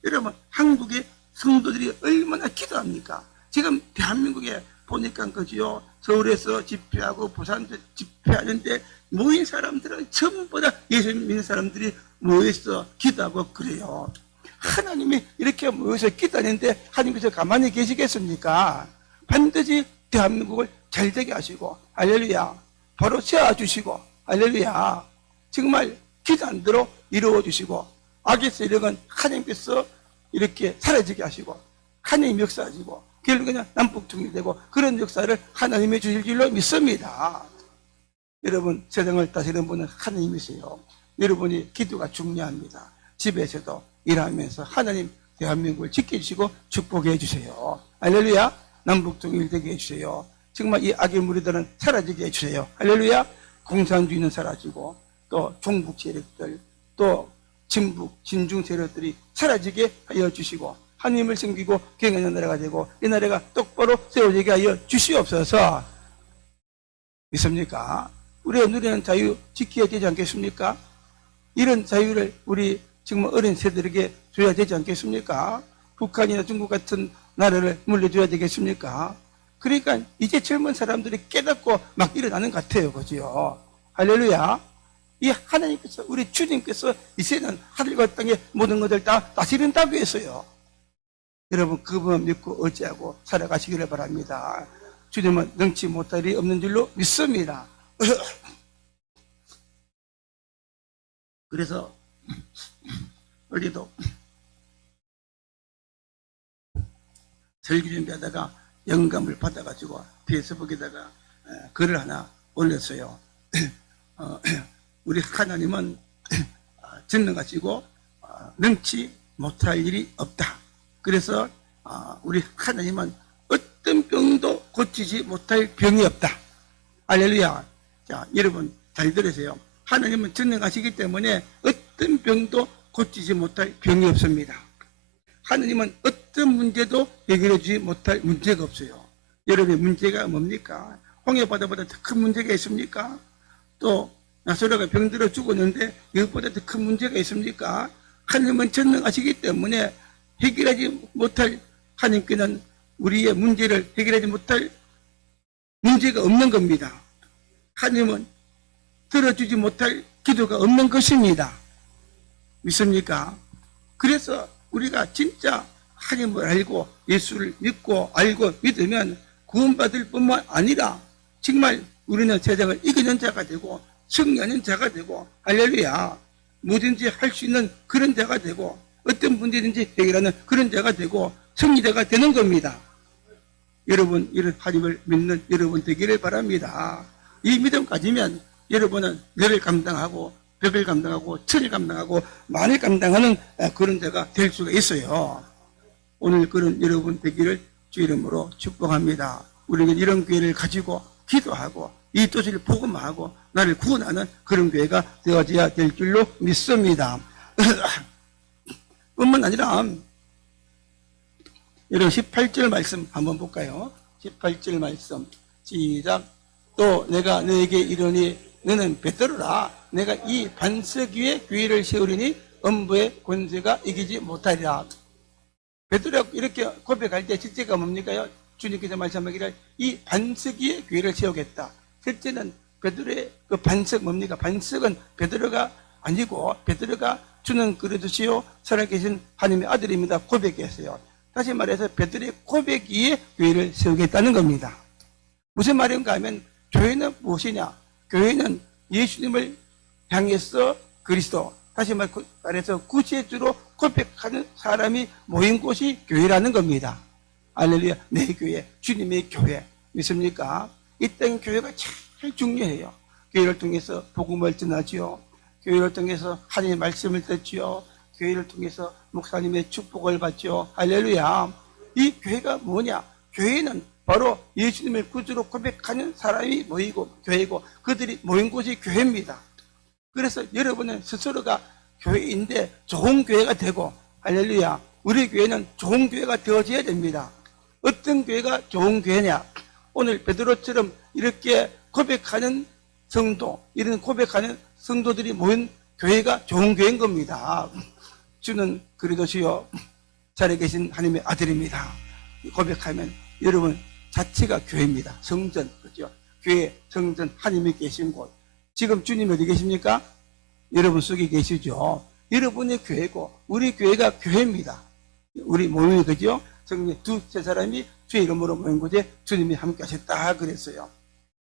여러분 한국의 성도들이 얼마나 기도합니까? 지금 대한민국에 보니까 그지요. 서울에서 집회하고 부산도 집회하는데 모인 사람들은 전부 다 예수 믿는 사람들이 모여서 기도하고 그래요. 하나님이 이렇게 모여서 기도하는데 하나님께서 가만히 계시겠습니까? 반드시 대한민국을 잘되게 하시고 할렐루야 바로 세워주시고 할렐루야 정말 기도한 대로 이루어주시고 악의 세력은 하나님께서 이렇게 사라지게 하시고 하나님 역사하시고 결국에는 남북통일되고 그런 역사를 하나님이 주실 줄로 믿습니다. 여러분 세상을 다스리는 분은 하나님이세요. 여러분이 기도가 중요합니다. 집에서도 일하면서 하나님 대한민국을 지켜주시고 축복해 주세요. 할렐루야. 남북통일되게 해주세요. 정말 이 악의 무리들은 사라지게 해주세요. 할렐루야. 공산주의는 사라지고 또 종북 세력들 또 진북, 진중 세력들이 사라지게 하여 주시고 하나님을 섬기고 경영하는 나라가 되고 이 나라가 똑바로 세워지게 하여 주시옵소서. 믿습니까? 우리가 누리는 자유 지켜야 되지 않겠습니까? 이런 자유를 우리 정말 어린 세대에게 줘야 되지 않겠습니까? 북한이나 중국 같은 나라를 물려줘야 되겠습니까? 그러니까 이제 젊은 사람들이 깨닫고 막 일어나는 것 같아요. 그죠? 할렐루야. 이 하나님께서, 우리 주님께서 이제는 하늘과 땅의 모든 것을 다 다스린다고 했어요. 여러분, 그분만 믿고 의지하고 살아가시기를 바랍니다. 주님은 능치 못할 일이 없는 줄로 믿습니다. 그래서 어디도 설교 준비하다가 영감을 받아가지고 페이스북에다가 글을 하나 올렸어요. 우리 하나님은 전능하시고 능치 못할 일이 없다. 그래서 우리 하나님은 어떤 병도 고치지 못할 병이 없다. 할렐루야. 자, 여러분 잘 들으세요. 하나님은 전능하시기 때문에 어떤 병도 고치지 못할 병이 없습니다. 하나님은 어떤 문제도 해결해 주지 못할 문제가 없어요. 여러분의 문제가 뭡니까? 홍해바다보다 더 큰 문제가 있습니까? 또 나사로가 병들어 죽었는데 이것보다 더 큰 문제가 있습니까? 하나님은 전능하시기 때문에 해결하지 못할, 하나님께는 우리의 문제를 해결하지 못할 문제가 없는 겁니다. 하나님은 들어주지 못할 기도가 없는 것입니다. 믿습니까? 그래서 우리가 진짜 하나님을 알고 예수를 믿고 알고 믿으면 구원받을 뿐만 아니라 정말 우리는 세상을 이기는 자가 되고 승리하는 자가 되고, 할렐루야, 뭐든지 할 수 있는 그런 자가 되고 어떤 문제든지 해결하는 그런 자가 되고 승리자가 되는 겁니다. 여러분, 이런 하나님을 믿는 여러분 되기를 바랍니다. 이 믿음 가지면 여러분은 너를 감당하고 벽을 감당하고 천을 감당하고 만을 감당하는 그런 자가 될 수가 있어요. 오늘 그런 여러분 되기를 주 이름으로 축복합니다. 우리가 이런 기회를 가지고 기도하고 이 뜻을 복음하고 나를 구원하는 그런 교회가 되어져야 될 줄로 믿습니다. 뿐만 아니라 여러분 18절 말씀 한번 볼까요? 18절 말씀 시작. 또 내가 너에게 이르니 너는 베드로라. 내가 이 반석 위에 교회를 세우리니 음부의 권세가 이기지 못하리라. 베드로가 이렇게 고백할 때 실제가 뭡니까요? 주님께서 말씀하기를 이 반석 위에 교회를 세우겠다. 실제는 베드로의 그 반석 뭡니까? 반석은 베드로가 아니고 베드로가 주는 그리스도시요 살아계신 하나님의 아들입니다. 고백했어요. 다시 말해서 베드로의 고백 위에 교회를 세우겠다는 겁니다. 무슨 말인가 하면 교회는 무엇이냐? 교회는 예수님을 향해서 그리스도, 다시 말해서 구세주로 고백하는 사람이 모인 곳이 교회라는 겁니다. 할렐루야. 내 교회, 주님의 교회. 믿습니까? 이 땅 교회가 제일 중요해요. 교회를 통해서 복음을 전하지요. 교회를 통해서 하나님의 말씀을 듣지요. 교회를 통해서 목사님의 축복을 받죠. 할렐루야. 이 교회가 뭐냐? 교회는 바로 예수님을 구주로 고백하는 사람이 모이고 교회고 그들이 모인 곳이 교회입니다. 그래서 여러분은 스스로가 교회인데 좋은 교회가 되고, 할렐루야, 우리 교회는 좋은 교회가 되어져야 됩니다. 어떤 교회가 좋은 교회냐? 오늘 베드로처럼 이렇게 고백하는 성도, 이런 고백하는 성도들이 모인 교회가 좋은 교회인 겁니다. 주는 그리스도시요 살아계신 하나님의 아들입니다. 고백하면 여러분 자체가 교회입니다. 성전, 그렇죠? 교회, 성전, 하나님이 계신 곳. 지금 주님 어디 계십니까? 여러분 속에 계시죠? 여러분의 교회고 우리 교회가 교회입니다. 우리 모임이 그죠? 성령 두세 사람이 주의 이름으로 모인 곳에 주님이 함께 하셨다 그랬어요.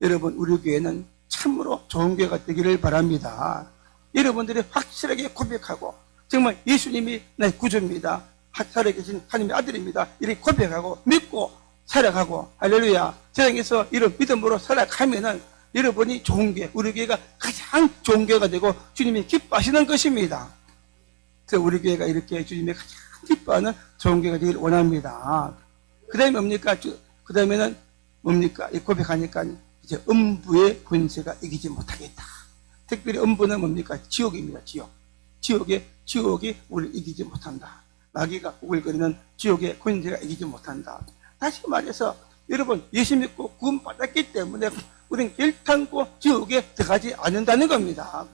여러분 우리 교회는 참으로 좋은 교회가 되기를 바랍니다. 여러분들이 확실하게 고백하고 정말 예수님이 나의 구주입니다. 살아계신 하나님의 아들입니다. 이렇게 고백하고 믿고 살아가고, 할렐루야, 세상에서 이런 믿음으로 살아가면은 여러분이 좋은 교회, 우리 교회가 가장 좋은 교회가 되고 주님이 기뻐하시는 것입니다. 그래서 우리 교회가 이렇게 주님이 가장 기뻐하는 좋은 교회가 되기를 원합니다. 그 다음에 뭡니까? 그 다음에는 뭡니까? 고백하니까 이제 음부의 권세가 이기지 못하겠다. 특별히 음부는 뭡니까? 지옥입니다. 지옥. 지옥이 우리를 이기지 못한다. 마귀가 우글거리는 지옥의 권세가 이기지 못한다. 다시 말해서 여러분, 예수 믿고 구원받았기 때문에 우리는 결탄코 지옥에 들어가지 않는다는 겁니다.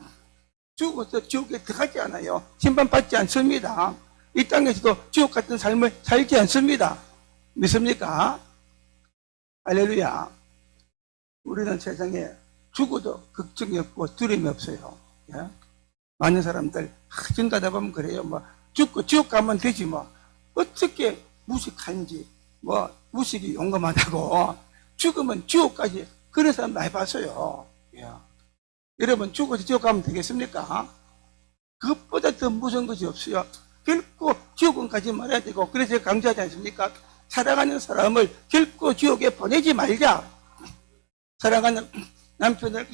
죽어서 지옥에 들어가지 않아요. 심판받지 않습니다. 이 땅에서도 지옥 같은 삶을 살지 않습니다. 믿습니까? 할렐루야. 우리는 세상에 죽어도 걱정이 없고 두려움이 없어요. 예? 많은 사람들 지금가다 보면 그래요. 뭐 죽고 지옥 가면 되지 뭐. 어떻게 무식한지, 뭐 무식이 용감하다고 죽으면 지옥까지 그런 사람 많이 봤어요. 예. 여러분, 죽어서 지옥 가면 되겠습니까? 그것보다 더 무서운 것이 없어요. 결코 지옥은 가지 말아야 되고, 그래서 강조하지 않습니까? 사랑하는 사람을 결코 지옥에 보내지 말자. 사랑하는 남편을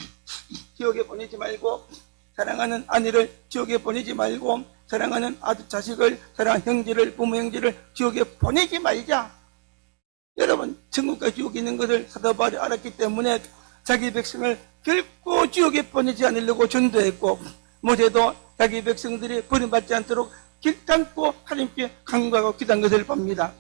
지옥에 보내지 말고, 사랑하는 아내를 지옥에 보내지 말고, 사랑하는 아들 자식을, 사랑하는 형제를, 부모 형제를 지옥에 보내지 말자. 여러분, 천국과 지옥이 있는 것을 사도 바울이 알았기 때문에 자기 백성을 결코 지옥에 보내지 않으려고 전도했고, 모세도 자기 백성들이 버림받지 않도록 결단코 하나님께 간구하고 기도한 것을 봅니다.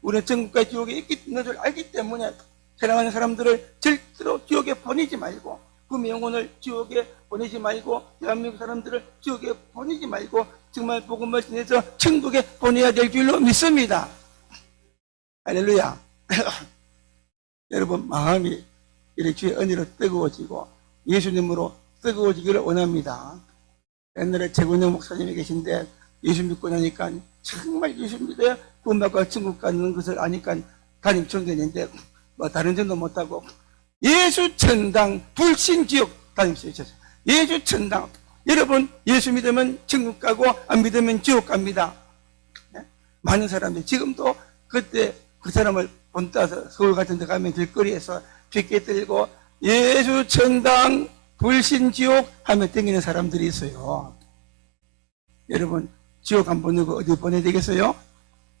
우리는 천국과 지옥에 있는 것을 알기 때문에 사랑하는 사람들을 절대로 지옥에 보내지 말고, 그 영혼을 지옥에 보내지 말고, 대한민국 사람들을 지옥에 보내지 말고 정말 복음을 전해서 천국에 보내야 될 줄로 믿습니다. 할렐루야. 여러분, 마음이 이렇게 주의 은혜로 뜨거워지고 예수님으로 뜨거워지기를 원합니다. 옛날에 최근영 목사님이 계신데 예수 믿고 나니까 정말 예수 믿어야 구원받고 천국 가는 것을 아니까 담임 청년인데 뭐 다른 점도 못하고 예수 천당 불신지옥 담임했어요. 예수 천당. 여러분, 예수 믿으면 천국 가고 안 믿으면 지옥 갑니다. 많은 사람들이 지금도 그때 그 사람을 본따서 서울 같은 데 가면 길거리에서 빗게 들고 예수 천당 불신지옥 하며 댕기는 사람들이 있어요. 여러분, 지옥 안 보내고 어디 보내야 되겠어요?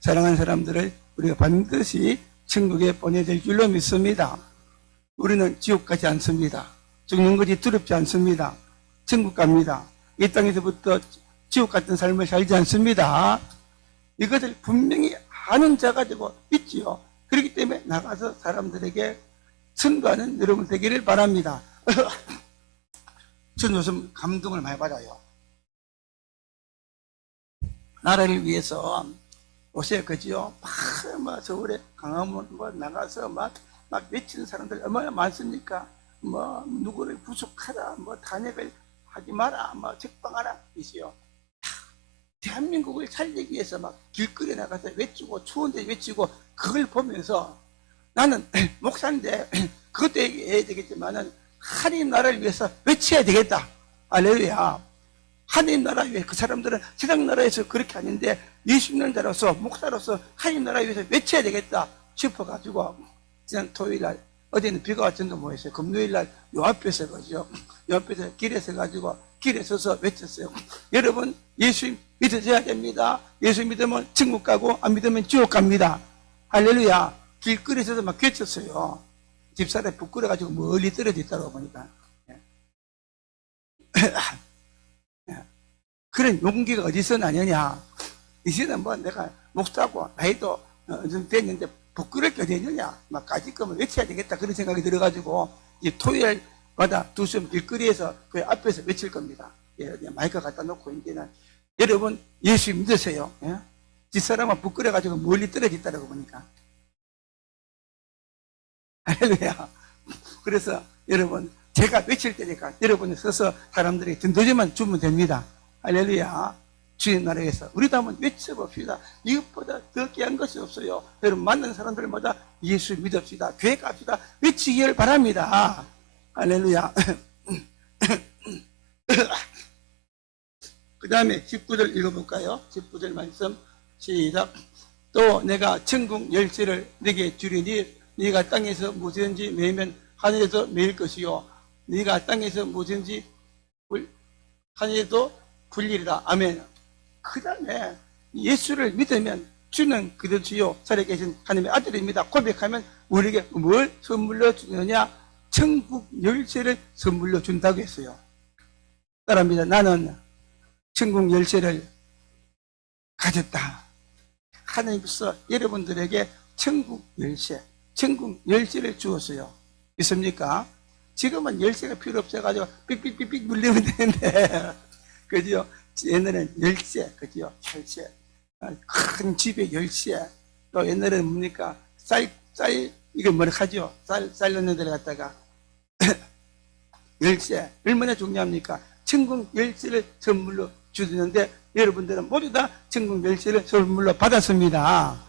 사랑하는 사람들을 우리가 반드시 천국에 보내야 될 줄로 믿습니다. 우리는 지옥 가지 않습니다. 죽는 것이 두렵지 않습니다. 천국 갑니다. 이 땅에서부터 지옥 같은 삶을 살지 않습니다. 이것을 분명히 아는 자가 되고 있지요. 그렇기 때문에 나가서 사람들에게 선거하는 여러분 되기를 바랍니다. 저는 요즘 감동을 많이 받아요. 나라를 위해서 요새 그지요. 막 서울에 강화문 나가서 막 외치는 사람들 얼마나 많습니까? 뭐 누구를 구속하라, 뭐 탄핵을 하지 마라, 뭐 적방하라 이시요. 대한민국을 살리기 위해서 막 길거리에 나가서 외치고 추운데 외치고 그걸 보면서 나는 목사인데 그것도 해야 되겠지만은 하나님 나라를 위해서 외쳐야 되겠다. 할렐루야. 하나님 나라 위해 그 사람들은 세상 나라에서 그렇게 하는데 예수 믿는 자로서 목사로서 하나님 나라 위해서 외쳐야 되겠다 싶어가지고 지난 토요일날 어제는 비가 왔던데 뭐했어요. 금요일날 요 앞에서 그죠. 요 앞에서 길에 서가지고 길에 서서 외쳤어요. 여러분, 예수 믿으셔야 됩니다. 예수 믿으면 천국 가고 안 믿으면 지옥 갑니다. 할렐루야. 길거리에서도 막 외쳤어요. 집사람이 부끄러가지고 멀리 떨어져 있다고 보니까. 그런 용기가 어디서 나느냐. 이제는 뭐 내가 목사고 나이도 좀 됐는데 부끄러울 게 어디 있느냐. 막 까짓거면 외쳐야 되겠다. 그런 생각이 들어가지고 이 토요일마다 두시면 길거리에서 그 앞에서 외칠 겁니다. 예, 마이크 갖다 놓고 이제는 여러분 예수 믿으세요. 예? 뒷사람은 부끄러워가지고 멀리 떨어져 있다고 보니까. 할렐루야. 그래서 여러분 제가 외칠 때니까 여러분이 서서 사람들이 든든히만 주면 됩니다. 할렐루야. 주의 나라에서 우리도 한번 외쳐봅시다. 이것보다 더 귀한 것이 없어요. 여러분 만나는 사람들마다 예수 믿읍시다. 교회 갑시다. 외치기를 바랍니다. 할렐루야. 그 다음에 19절 읽어볼까요? 19절 말씀 시작. 또 내가 천국 열쇠를 네게 주리니 네가 땅에서 무엇이든지 매면 하늘에서 매일 것이요 네가 땅에서 무엇이든지 하늘에도 불리리라. 아멘. 그 다음에 예수를 믿으면 주는 그들 주요 살아계신 하나님의 아들입니다. 고백하면 우리에게 뭘 선물로 주느냐? 천국 열쇠를 선물로 준다고 했어요. 따라합니다. 나는 천국 열쇠를 가졌다. 하나님께서 여러분들에게 천국 열쇠를 주었어요. 있습니까? 지금은 열쇠가 필요 없어가지고 삑삑삑삑 눌리면 되는데, 그죠? 옛날에는 열쇠, 그죠? 열쇠. 큰 집의 열쇠. 또 옛날에는 뭡니까? 이걸 뭐라 하죠? 쌀 넣는 데를 갖다가. 열쇠. 얼마나 중요합니까? 천국 열쇠를 선물로 주는데, 여러분들은 모두 다 천국 열쇠를 선물로 받았습니다.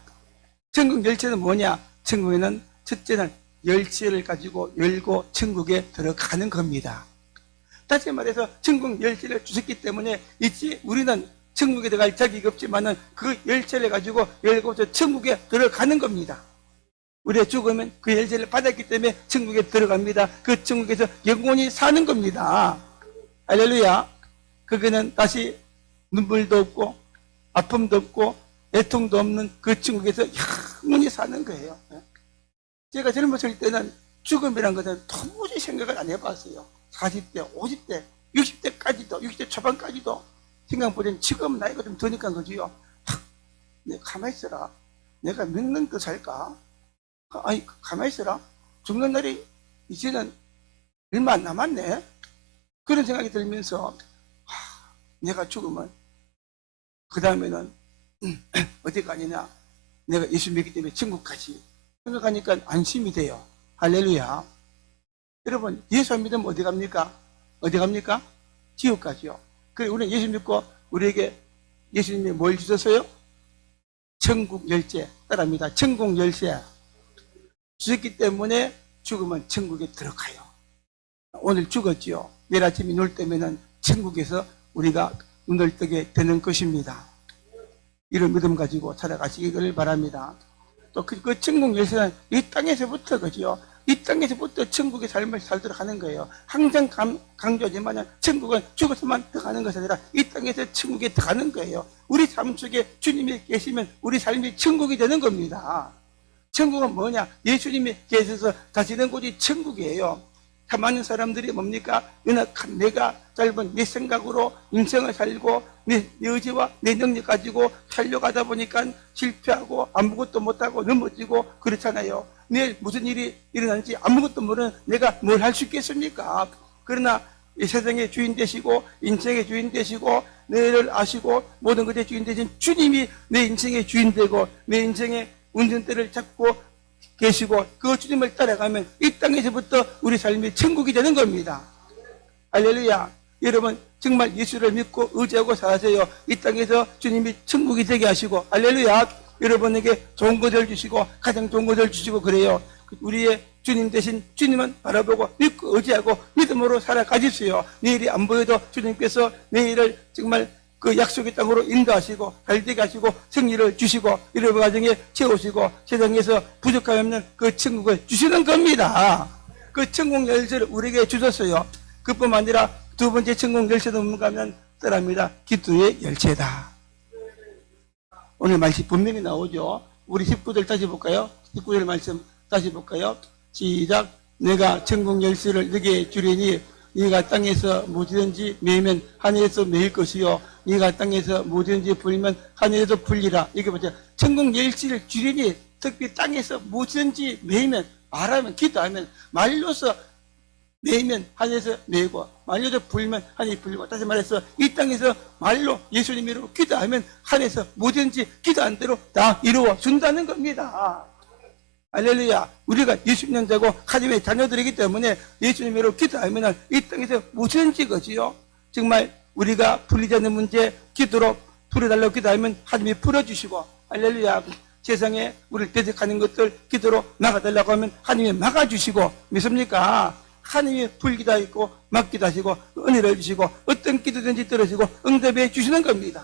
천국 열쇠는 뭐냐? 천국에는 첫째는 열쇠를 가지고 열고 천국에 들어가는 겁니다. 다시 말해서 천국 열쇠를 주셨기 때문에 이제 우리는 천국에 들어갈 자격이 없지만은 그 열쇠를 가지고 열고서 천국에 들어가는 겁니다. 우리가 죽으면 그 열쇠를 받았기 때문에 천국에 들어갑니다. 그 천국에서 영원히 사는 겁니다. 할렐루야. 그거는 다시 눈물도 없고 아픔도 없고 애통도 없는 그 천국에서 영원히 사는 거예요. 제가 젊었을 때는 죽음이란 것은 도무지 생각을 안 해봤어요. 40대, 50대, 60대까지도, 60대 초반까지도 생각보다는 지금 나이가 좀 드니까 그지요. 내가 가만히 있어라. 내가 몇 년 더 살까? 아니, 가만히 있어라. 죽는 날이 이제는 얼마 안 남았네. 그런 생각이 들면서 내가 죽으면 그 다음에는 어디 가느냐. 내가 예수 믿기 때문에 천국까지 생각하니까 안심이 돼요. 할렐루야. 여러분, 예수 안 믿으면 어디 갑니까? 어디 갑니까? 지옥 가죠. 그래, 우리는 예수 믿고 우리에게 예수님이 뭘 주셨어요? 천국 열쇠. 따라합니다. 천국 열쇠. 주셨기 때문에 죽으면 천국에 들어가요. 오늘 죽었지요. 내일 아침에 눈을 뜨면은 천국에서 우리가 눈을 뜨게 되는 것입니다. 이런 믿음 가지고 살아가시기를 바랍니다. 또 그 천국 열쇠는 이 땅에서부터 그죠. 이 땅에서부터 천국의 삶을 살도록 하는 거예요. 항상 강조하지만 천국은 죽어서만 들어가는 것이 아니라 이 땅에서 천국에 들어가는 거예요. 우리 삶 속에 주님이 계시면 우리 삶이 천국이 되는 겁니다. 천국은 뭐냐? 예수님이 계셔서 가시는 곳이 천국이에요. 참 많은 사람들이 뭡니까? 연약한 내가 짧은 내 생각으로 인생을 살고 내 의지와 내 능력 가지고 살려가다 보니까 실패하고 아무것도 못하고 넘어지고 그렇잖아요. 내일 무슨 일이 일어날지 아무것도 모르는 내가 뭘 할 수 있겠습니까? 그러나 이 세상의 주인 되시고 인생의 주인 되시고 내일을 아시고 모든 것의 주인 되신 주님이 내 인생의 주인 되고 내 인생의 운전대를 잡고 계시고 그 주님을 따라가면 이 땅에서부터 우리 삶이 천국이 되는 겁니다. 할렐루야. 여러분 정말 예수를 믿고 의지하고 사세요. 이 땅에서 주님이 천국이 되게 하시고 할렐루야. 여러분에게 좋은 것을 주시고 가장 좋은 것을 주시고 그래요. 우리의 주님 대신 주님은 바라보고 믿고 의지하고 믿음으로 살아가십시오. 내일이 안 보여도 주님께서 내일을 정말 그 약속의 땅으로 인도하시고 갈대게 하시고 승리를 주시고 이런 과정에 채우시고 세상에서 부족함이 없는 그 천국을 주시는 겁니다. 그 천국 열쇠를 우리에게 주셨어요. 그뿐만 아니라 두 번째 천국 열쇠도 뭔가 하면 따라합니다. 기도의 열쇠다. 오늘 말씀 분명히 나오죠. 우리 19절 다시 볼까요? 19절 말씀 다시 볼까요? 시작. 내가 천국 열쇠를 너게 주리니 네가 땅에서 무엇이든지 매면 하늘에서 매일 것이요 네가 땅에서 무엇이든지 풀면 하늘에서 풀리라. 이게 보세요. 천국 열쇠를 주리니 특히 땅에서 무엇이든지 매면 말하면 기도하면 말로서 매면 하늘에서 매고 말로서 불면 하늘이 불리고 다시 말해서 이 땅에서 말로 예수님으로 기도하면 하늘에서 뭐든지 기도한 대로 다 이루어 준다는 겁니다. 할렐루야. 우리가 예수님 자고 하나님의 자녀들이기 때문에 예수님으로 기도하면 이 땅에서 무엇인지 거지요. 정말 우리가 풀리지 않는 문제 기도로 풀어달라고 기도하면 하나님이 풀어주시고 할렐루야. 세상에 우리를 대적하는 것들 기도로 막아달라고 하면 하나님이 막아주시고 믿습니까? 하나님이 풀기도 하고 막기도 하시고 은혜를 주시고 어떤 기도든지 들으시고 응답해 주시는 겁니다.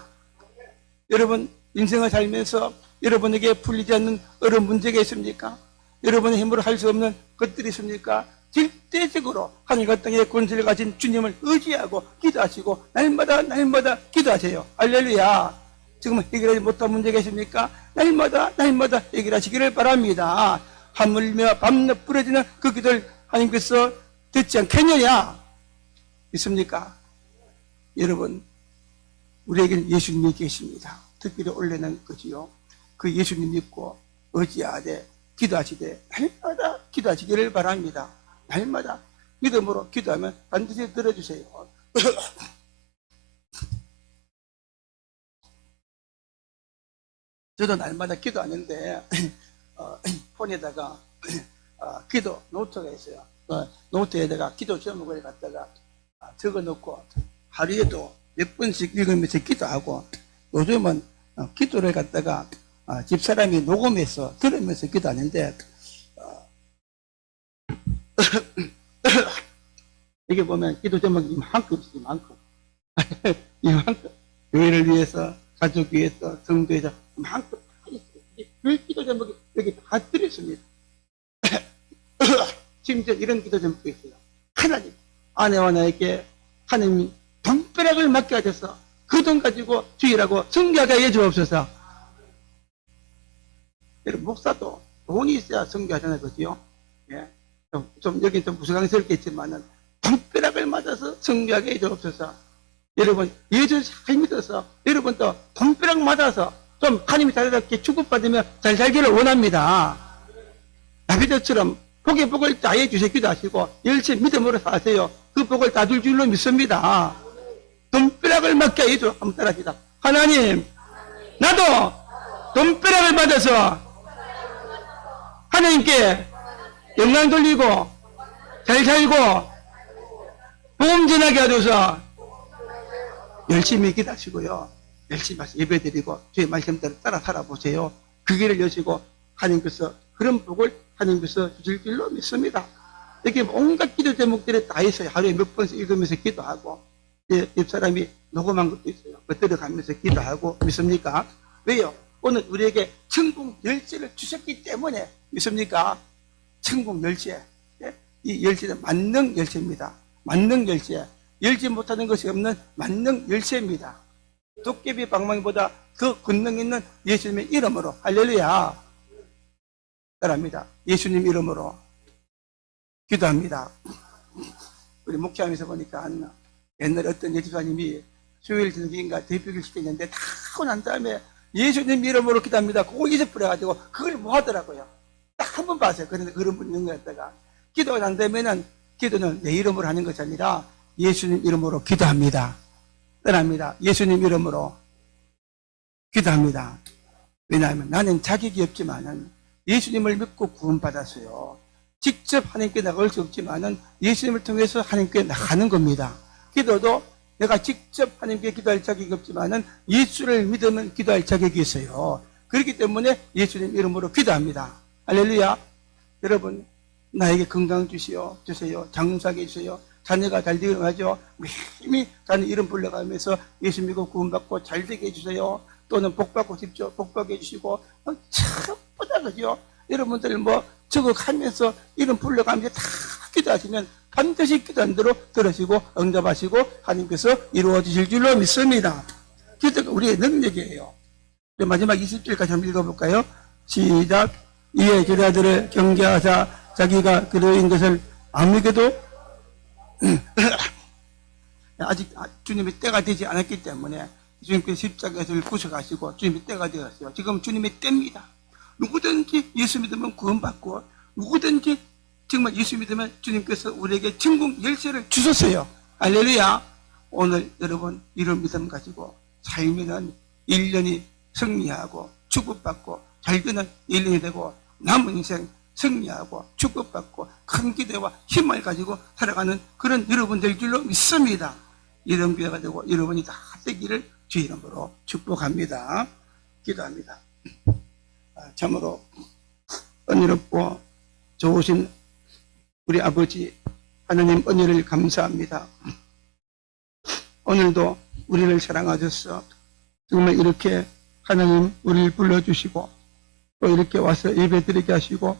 여러분 인생을 살면서 여러분에게 풀리지 않는 어려운 문제가 있습니까? 여러분의 힘으로 할 수 없는 것들이 있습니까? 절대적으로 하늘과 땅의 권세를 가진 주님을 의지하고 기도하시고 날마다 기도하세요. 할렐루야. 지금 해결하지 못한 문제가 있습니까? 날마다 해결하시기를 바랍니다. 하물며 밤낮 부러지는 그 기도를 하나님께서 듣지 않겠느냐? 있습니까? 여러분 우리에게는 예수님이 계십니다. 특별히 올해는 그지요. 그 예수님 믿고 의지하되 기도하시되 날마다 기도하시기를 바랍니다. 날마다 믿음으로 기도하면 반드시 들어주세요. 저도 날마다 기도하는데 폰에다가 기도 노트가 있어요. 노트에다가 기도 제목을 갖다가 적어놓고 하루에도 몇 번씩 읽으면서 기도하고, 요즘은 기도를 갖다가 집사람이 녹음해서 들으면서 기도하는데 이게 보면 기도 제목이 이만큼 있어요. 이만큼. 이만큼. 교회를 위해서, 가족 위해서, 성도 위해서 이만큼 다 있어요. 그 기도 제목이 여기 다 들어있습니다. 심지어 이런 기도 제목도 있어요. 하나님, 아내와 나에게 하나님이 돈벼락을 맞게 하셔서 그 돈 가지고 주일하고 성교하게 해주옵소서. 여러분, 목사도 돈이 있어야 성교하잖아요. 그죠? 예. 여기 좀 부수강스럽겠지만은 돈벼락을 맞아서 성교하게 해주옵소서. 여러분, 예수 잘 믿어서 여러분도 돈벼락 맞아서 좀 하나님이 자유롭게 축복받으며 잘 살기를 원합니다. 다비드처럼 복의 복을 다해 주시기도 하시고 열심히 믿음으로 사세요. 그 복을 다 줄 줄로 믿습니다. 돈벼락을 맞게 해줘. 한번 따라합시다. 하나님, 나도 돈벼락을 받아서 하나님께 영광 돌리고 잘 살고 복음 전하게 하셔서 열심히 기도하시고요. 열심히 예배드리고 주의 말씀대로 따라 살아보세요. 그 길을 여시고 하나님께서 그런 복을 하나님께서 주실 줄로 믿습니다. 이렇게 온갖 기도 제목들이 다 있어요. 하루에 몇 번씩 읽으면서 기도하고, 옆사람이 녹음한 것도 있어요. 그 들어가면서 기도하고, 믿습니까? 왜요? 오늘 우리에게 천국 열쇠를 주셨기 때문에 믿습니까? 천국 열쇠. 이 열쇠는 만능 열쇠입니다. 만능 열쇠. 열지 못하는 것이 없는 만능 열쇠입니다. 도깨비 방망이보다 더 권능 있는 예수님의 이름으로, 할렐루야. 따라합니다. 예수님 이름으로 기도합니다. 우리 목회하면서 보니까 옛날에 어떤 예수사님이 수요일 저녁인가 대표기를 시켰는데 다 하고 난 다음에 예수님 이름으로 기도합니다. 그거 잊어버려가지고 그걸 뭐 하더라고요. 딱 한 번 봤어요. 그런데 그런 분이 있는 것 같다가, 기도가 난 다음에는 기도는 내 이름으로 하는 것이 아니라 예수님 이름으로 기도합니다. 떠납니다. 예수님 이름으로 기도합니다. 왜냐하면 나는 자격이 없지만은 예수님을 믿고 구원받았어요. 직접 하나님께 나갈 수 없지만은 예수님을 통해서 하나님께 나가는 겁니다. 기도도 내가 직접 하나님께 기도할 자격이 없지만은 예수를 믿으면 기도할 자격이 있어요. 그렇기 때문에 예수님 이름으로 기도합니다. 할렐루야. 여러분, 나에게 건강 주세요. 장사하게 해주세요. 자녀가 잘 되게 하죠. 매일매일 자녀 이름 불러가면서 예수 믿고 구원받고 잘 되게 해주세요. 또는 복받고 싶죠. 복받게 해주시고, 참보다 그죠. 여러분들 저거하면서 이름 불러가면서 다 기도하시면 반드시 기도한 대로 들으시고 응답하시고 하나님께서 이루어 주실 줄로 믿습니다. 기도가 우리의 능력이에요. 마지막 20절까지 한번 읽어볼까요? 시작. 이에 제자들을 경계하사 자기가 그리인 것을 아무에게도 아직 주님의 때가 되지 않았기 때문에 주님께서 십자가에서 부셔가시고 주님의 때가 되었어요. 지금 주님의 때입니다. 누구든지 예수 믿으면 구원받고, 누구든지 정말 예수 믿으면 주님께서 우리에게 천국 열쇠를 주셨어요. 할렐루야. 오늘 여러분 이런 믿음 가지고 살면은 1년이 승리하고 축복받고 잘되는 1년이 되고 남은 인생 승리하고 축복받고 큰 기대와 힘을 가지고 살아가는 그런 여러분들 줄로 믿습니다. 이런 기회가 되고 여러분이 다 되기를 주 이름으로 축복합니다. 기도합니다. 참으로 은혜롭고 좋으신 우리 아버지 하나님 은혜를 감사합니다. 오늘도 우리를 사랑하셔서 정말 이렇게 하나님 우리를 불러주시고 또 이렇게 와서 예배드리게 하시고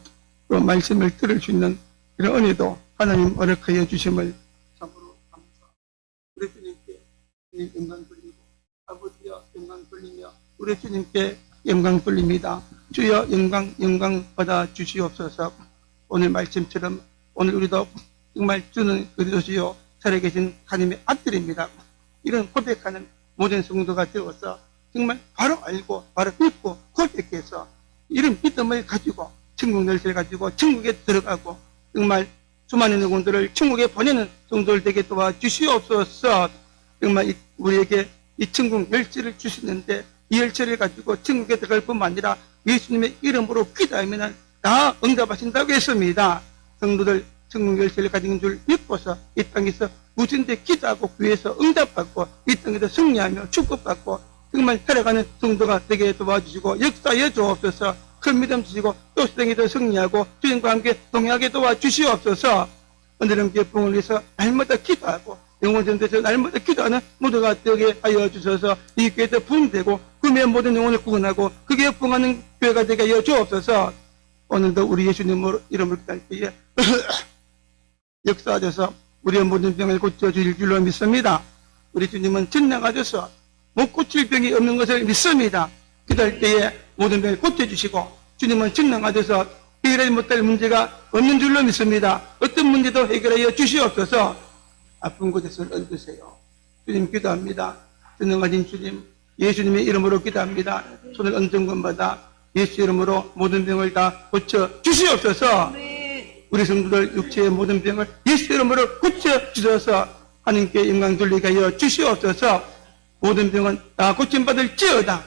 또 말씀을 들을 수 있는 이런 은혜도 하나님 허락하여 주심을 참으로 감사합니다. 우리 주님께 영광 돌리고, 아버지여 영광 돌리며 우리 주님께 영광 돌립니다. 주여 영광 받아 주시옵소서. 오늘 말씀처럼 오늘 우리도 정말 주는 그리스도시요 살아계신 하나님의 아들입니다. 이런 고백하는 모든 성도가 되어서 정말 바로 알고 바로 믿고 고백해서 이런 믿음을 가지고 천국 열쇠를 가지고 천국에 들어가고 정말 수많은 영혼들을 천국에 보내는 성도들 되게 도와주시옵소서. 정말 우리에게 이 천국 열쇠를 주시는데 이 열쇠를 가지고 천국에 들어갈 뿐만 아니라 예수님의 이름으로 기도하면 다 응답하신다고 했습니다. 성도들 천국 열쇠를 가진 줄 믿고서 이 땅에서 무슨데 기도하고 구해서 응답받고 이 땅에서 승리하며 축복받고 정말 살아가는 성도가 되게 도와주시고 역사에 주옵소서. 큰 믿음 주시고 또 세상에서 승리하고 주님과 함께 동행하게 도와주시옵소서. 오늘은 개봉을 위해서 날마다 기도하고 영혼전도에서 날마다 기도하는 모두가 되게 하여 주셔서 이 교회도 부흥되고 금의 모든 영혼을 구원하고 그게 부흥하는 교회가 되게 하여 주옵소서. 오늘도 우리 예수님 이름으로 기도할 때에 역사하셔서 우리의 모든 병을 고쳐주실 줄로 믿습니다. 우리 주님은 전능하셔서 못 고칠 병이 없는 것을 믿습니다. 기도할 때에 모든 병을 고쳐주시고 주님은 전능하셔서 해결하지 못할 문제가 없는 줄로 믿습니다. 어떤 문제도 해결하여 주시옵소서. 아픈 곳에서 얹으세요. 주님 기도합니다. 전능하신 주님, 예수님의 이름으로 기도합니다. 손을 얹은 것마다 예수 이름으로 모든 병을 다 고쳐 주시옵소서. 우리 성도들 육체의 모든 병을 예수 이름으로 고쳐 주셔서 하나님께 영광 돌리게 하여 주시옵소서. 모든 병은 다 고침받을지어다.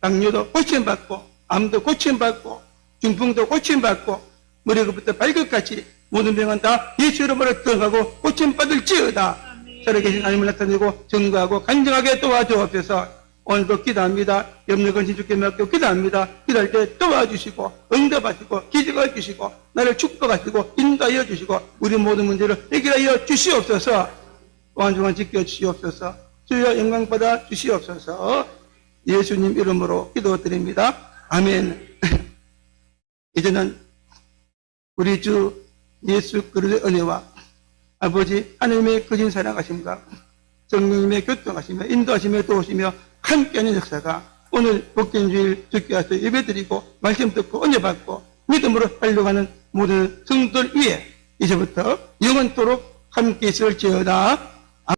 당뇨도 고침받고 암도 고침받고 중풍도 고침받고 머리부터 발끝까지 모든 병은 다 예수 이름으로 들어가고 고침받을지어다. 살아계신 하나님을 나타내고 증거하고 간증하게 도와주옵소서. 오늘도 기도합니다. 염려건 주께 맡겨 기도합니다. 기도할 때 도와주시고 응답하시고 기적을 주시고 나를 축복하시고 인도하여 주시고 우리 모든 문제를 해결하여 주시옵소서. 또한 지켜주시옵소서. 주여 영광 받아 주시옵소서. 예수님 이름으로 기도드립니다. 아멘. 이제는 우리 주 예수 그리스도의 은혜와 아버지 하나님의 거진 사랑하심과 성령님의 교통하시며 인도하시며 도우시며 함께하는 역사가 오늘 복된주일 주께 와서 예배드리고 말씀 듣고 은혜 받고 믿음으로 살려가는 모든 성도들 위해 이제부터 영원토록 함께 있을지어다.